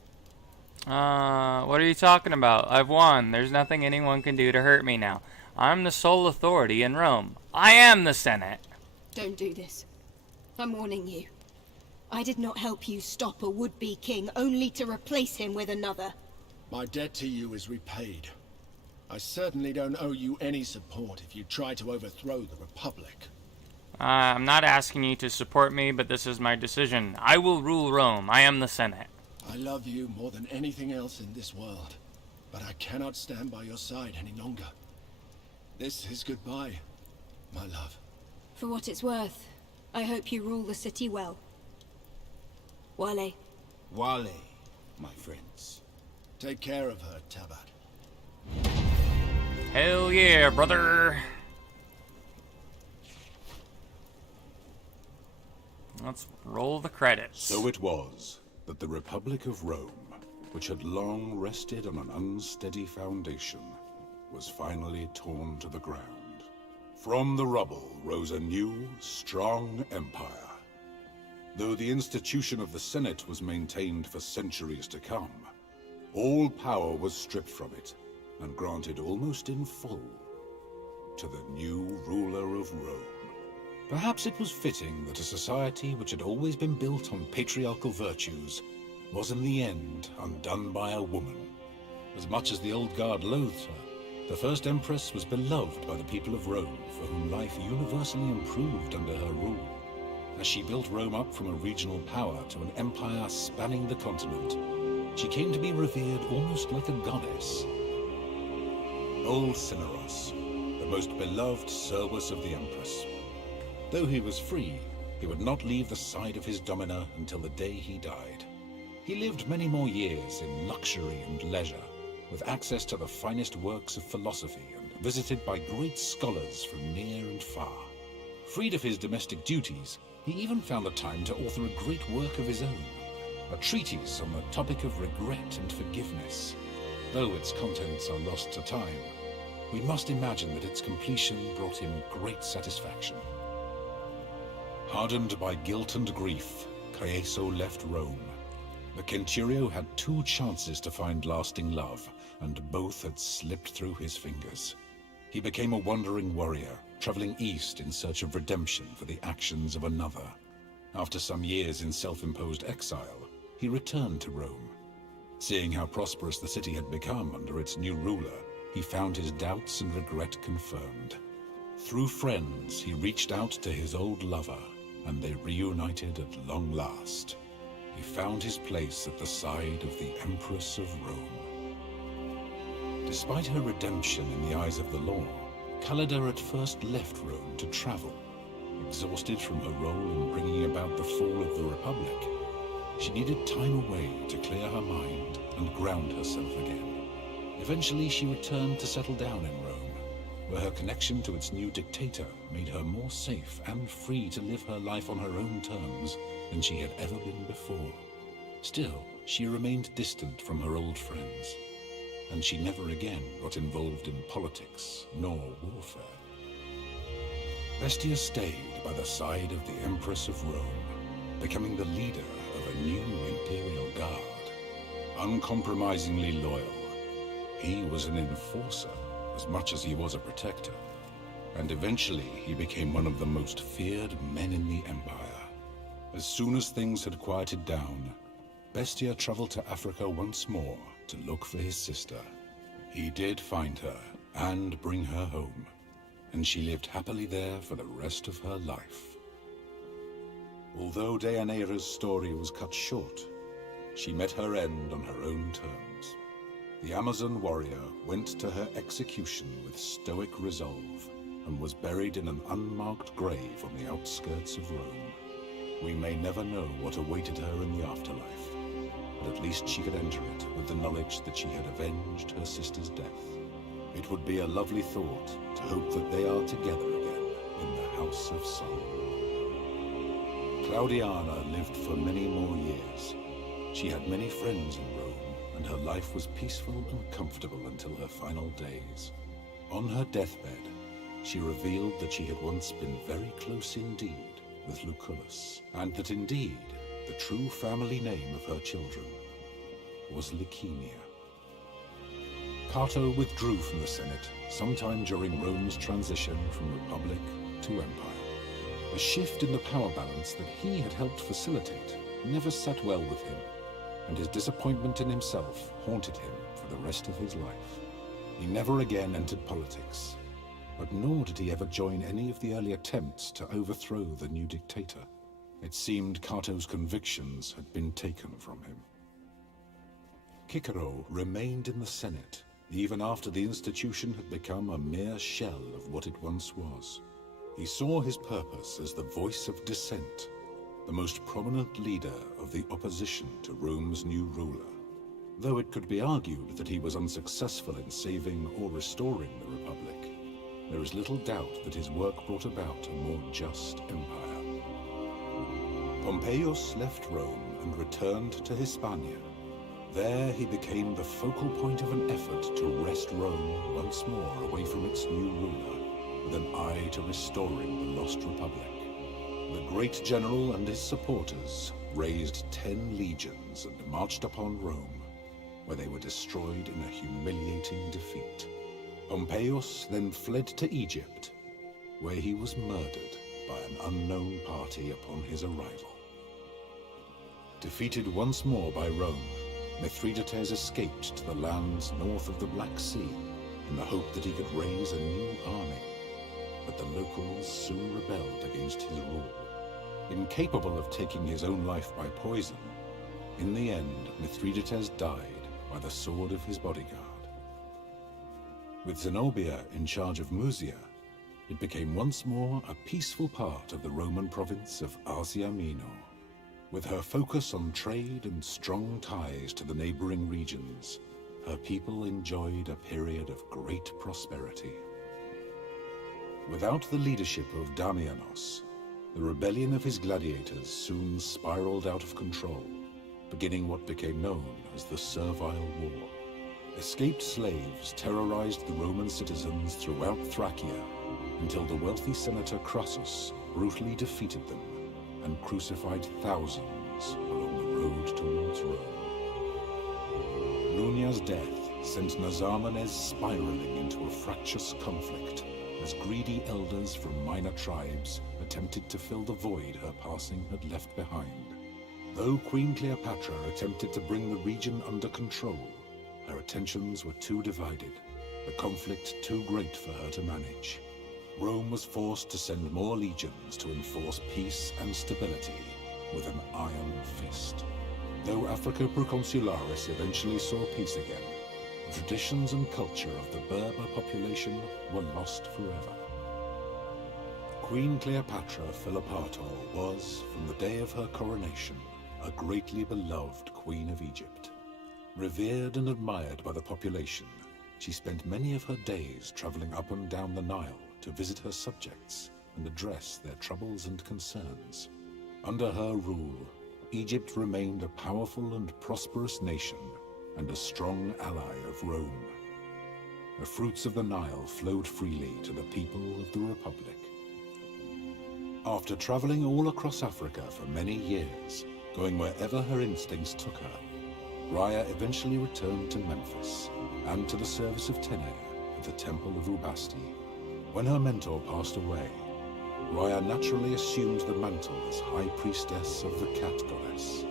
What are you talking about? I've won. There's nothing anyone can do to hurt me now. I'm the sole authority in Rome. I am the Senate. Don't do this. I'm warning you. I did not help you stop a would-be king, only to replace him with another. My debt to you is repaid. I certainly don't owe you any support if you try to overthrow the Republic. I'm not asking you to support me, but this is my decision. I will rule Rome. I am the Senate. I love you more than anything else in this world, but I cannot stand by your side any longer. This is goodbye, my love. For what it's worth, I hope you rule the city well. Wale. Wale, my friends. Take care of her, Tabat. Hell yeah, brother. Let's roll the credits. So it was that the Republic of Rome, which had long rested on an unsteady foundation, was finally torn to the ground. From the rubble rose a new, strong empire. Though the institution of the Senate was maintained for centuries to come, all power was stripped from it and granted almost in full to the new ruler of Rome. Perhaps it was fitting that a society which had always been built on patriarchal virtues was in the end undone by a woman. As much as the old guard loathed her, the first empress was beloved by the people of Rome, for whom life universally improved under her rule. As she built Rome up from a regional power to an empire spanning the continent, she came to be revered almost like a goddess. Old Cineros, the most beloved service of the empress. Though he was free, he would not leave the side of his domina until the day he died. He lived many more years in luxury and leisure, with access to the finest works of philosophy and visited by great scholars from near and far. Freed of his domestic duties, he even found the time to author a great work of his own, a treatise on the topic of regret and forgiveness. Though its contents are lost to time, we must imagine that its completion brought him great satisfaction. Hardened by guilt and grief, Caeso left Rome. The Centurio had 2 chances to find lasting love, and both had slipped through his fingers. He became a wandering warrior, traveling east in search of redemption for the actions of another. After some years in self-imposed exile, he returned to Rome. Seeing how prosperous the city had become under its new ruler, he found his doubts and regret confirmed. Through friends, he reached out to his old lover, and they reunited at long last. He found his place at the side of the Empress of Rome. Despite her redemption in the eyes of the law, Kalida at first left Rome to travel. Exhausted from her role in bringing about the fall of the Republic, she needed time away to clear her mind and ground herself again. Eventually, she returned to settle down in Rome, where her connection to its new dictator made her more safe and free to live her life on her own terms than she had ever been before. Still, she remained distant from her old friends, and she never again got involved in politics nor warfare. Bestia stayed by the side of the Empress of Rome, becoming the leader of a new imperial guard. Uncompromisingly loyal, he was an enforcer as much as he was a protector, and eventually he became one of the most feared men in the Empire. As soon as things had quieted down, Bestia traveled to Africa once more to look for his sister. He did find her and bring her home, and she lived happily there for the rest of her life. Although Deianira's story was cut short, she met her end on her own terms. The Amazon warrior went to her execution with stoic resolve and was buried in an unmarked grave on the outskirts of Rome. We may never know what awaited her in the afterlife, but at least she could enter it with the knowledge that she had avenged her sister's death. It would be a lovely thought to hope that they are together again in the House of Song. Claudiana lived for many more years. She had many friends in Rome, and her life was peaceful and comfortable until her final days. On her deathbed, she revealed that she had once been very close indeed with Lucullus, and that indeed the true family name of her children was Licinius. Cato withdrew from the Senate sometime during Rome's transition from Republic to Empire. A shift in the power balance that he had helped facilitate never sat well with him, and his disappointment in himself haunted him for the rest of his life. He never again entered politics, but nor did he ever join any of the early attempts to overthrow the new dictator. It seemed Cato's convictions had been taken from him. Cicero remained in the Senate, even after the institution had become a mere shell of what it once was. He saw his purpose as the voice of dissent, the most prominent leader of the opposition to Rome's new ruler. Though it could be argued that he was unsuccessful in saving or restoring the Republic, there is little doubt that his work brought about a more just empire. Pompeius left Rome and returned to Hispania. There he became the focal point of an effort to wrest Rome once more away from its new ruler, with an eye to restoring the lost Republic. The great general and his supporters raised 10 legions and marched upon Rome, where they were destroyed in a humiliating defeat. Pompeius then fled to Egypt, where he was murdered by an unknown party upon his arrival. Defeated once more by Rome, Mithridates escaped to the lands north of the Black Sea in the hope that he could raise a new army. But the locals soon rebelled against his rule. Incapable of taking his own life by poison, in the end, Mithridates died by the sword of his bodyguard. With Zenobia in charge of Musia, it became once more a peaceful part of the Roman province of Asia Minor. With her focus on trade and strong ties to the neighboring regions, her people enjoyed a period of great prosperity. Without the leadership of Damianos, the rebellion of his gladiators soon spiraled out of control, beginning what became known as the Servile War. Escaped slaves terrorized the Roman citizens throughout Thracia until the wealthy senator Crassus brutally defeated them and crucified thousands along the road towards Rome. Lunia's death sent Nazarmenes spiraling into a fractious conflict as greedy elders from minor tribes attempted to fill the void her passing had left behind. Though Queen Cleopatra attempted to bring the region under control, her attentions were too divided, the conflict too great for her to manage. Rome was forced to send more legions to enforce peace and stability with an iron fist. Though Africa Proconsularis eventually saw peace again, the traditions and culture of the Berber population were lost forever. Queen Cleopatra Philopator was, from the day of her coronation, a greatly beloved Queen of Egypt. Revered and admired by the population, she spent many of her days traveling up and down the Nile to visit her subjects and address their troubles and concerns. Under her rule, Egypt remained a powerful and prosperous nation and a strong ally of Rome. The fruits of the Nile flowed freely to the people of the Republic. After traveling all across Africa for many years, going wherever her instincts took her, Raya eventually returned to Memphis and to the service of Tener at the Temple of Ubasti. When her mentor passed away, Raya naturally assumed the mantle as High Priestess of the Cat Goddess.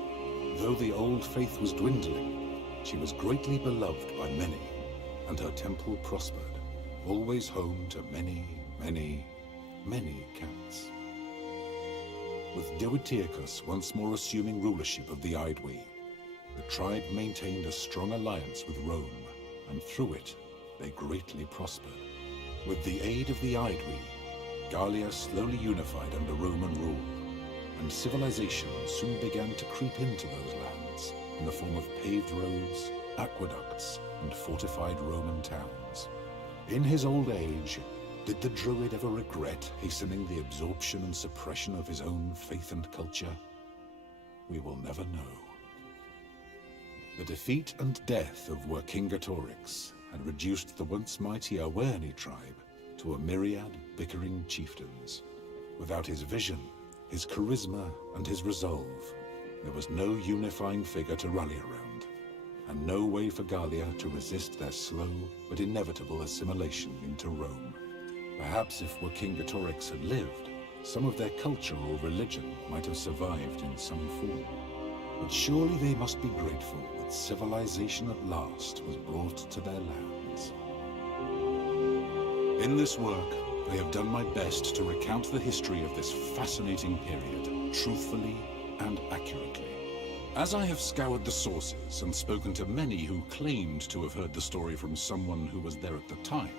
Though the old faith was dwindling, she was greatly beloved by many, and her temple prospered, always home to many, many, many cats. With Deuterichus once more assuming rulership of the Aedui, the tribe maintained a strong alliance with Rome, and through it, they greatly prospered. With the aid of the Aedui, Gallia slowly unified under Roman rule, and civilization soon began to creep into those lands in the form of paved roads, aqueducts, and fortified Roman towns. In his old age, did the Druid ever regret hastening the absorption and suppression of his own faith and culture? We will never know. The defeat and death of Vercingetorix had reduced the once mighty Awerni tribe to a myriad bickering chieftains. Without his vision, his charisma, and his resolve, there was no unifying figure to rally around, and no way for Gallia to resist their slow but inevitable assimilation into Rome. Perhaps if Vercingetorix had lived, some of their culture or religion might have survived in some form. But surely they must be grateful that civilization at last was brought to their lands. In this work, I have done my best to recount the history of this fascinating period, truthfully and accurately. As I have scoured the sources and spoken to many who claimed to have heard the story from someone who was there at the time,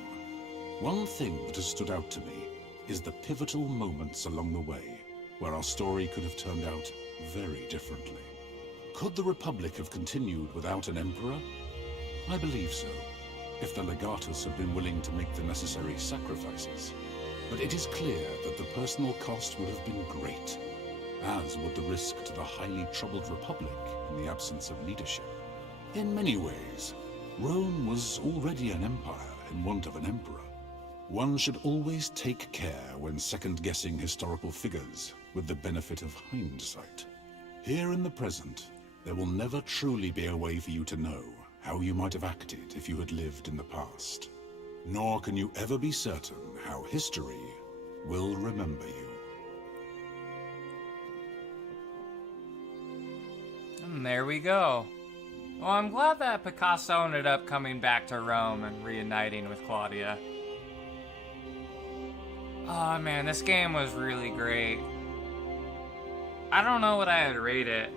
one thing that has stood out to me is the pivotal moments along the way, where our story could have turned out very differently. Could the Republic have continued without an emperor? I believe so, if the legatus had been willing to make the necessary sacrifices. But it is clear that the personal cost would have been great, as would the risk to the highly troubled Republic in the absence of leadership. In many ways, Rome was already an empire in want of an emperor. One should always take care when second-guessing historical figures with the benefit of hindsight. Here in the present, there will never truly be a way for you to know how you might have acted if you had lived in the past. Nor can you ever be certain how history will remember you. And there we go. Well, I'm glad that Picasso ended up coming back to Rome and reuniting with Claudia. Oh man, this game was really great. I don't know what I'd rate it.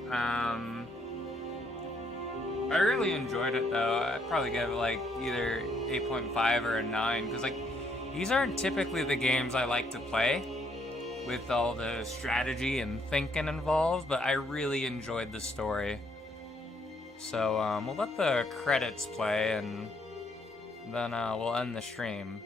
I really enjoyed it though. I'd probably give it like either 8.5 or a 9, because like these aren't typically the games I like to play with all the strategy and thinking involved, but I really enjoyed the story. So we'll let the credits play and then we'll end the stream.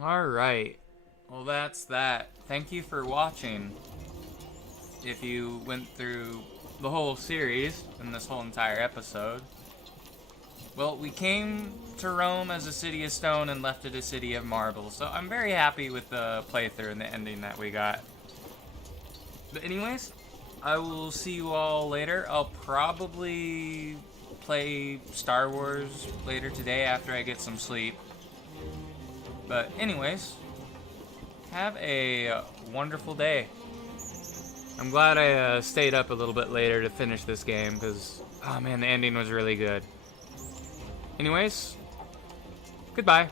Alright. Well, that's that. Thank you for watching. If you went through the whole series and this whole entire episode. Well, we came to Rome as a city of stone and left it a city of marble. So I'm very happy with the playthrough and the ending that we got. But anyways, I will see you all later. I'll probably play Star Wars later today after I get some sleep. But anyways, have a wonderful day. I'm glad I stayed up a little bit later to finish this game because, oh man, the ending was really good. Anyways, goodbye.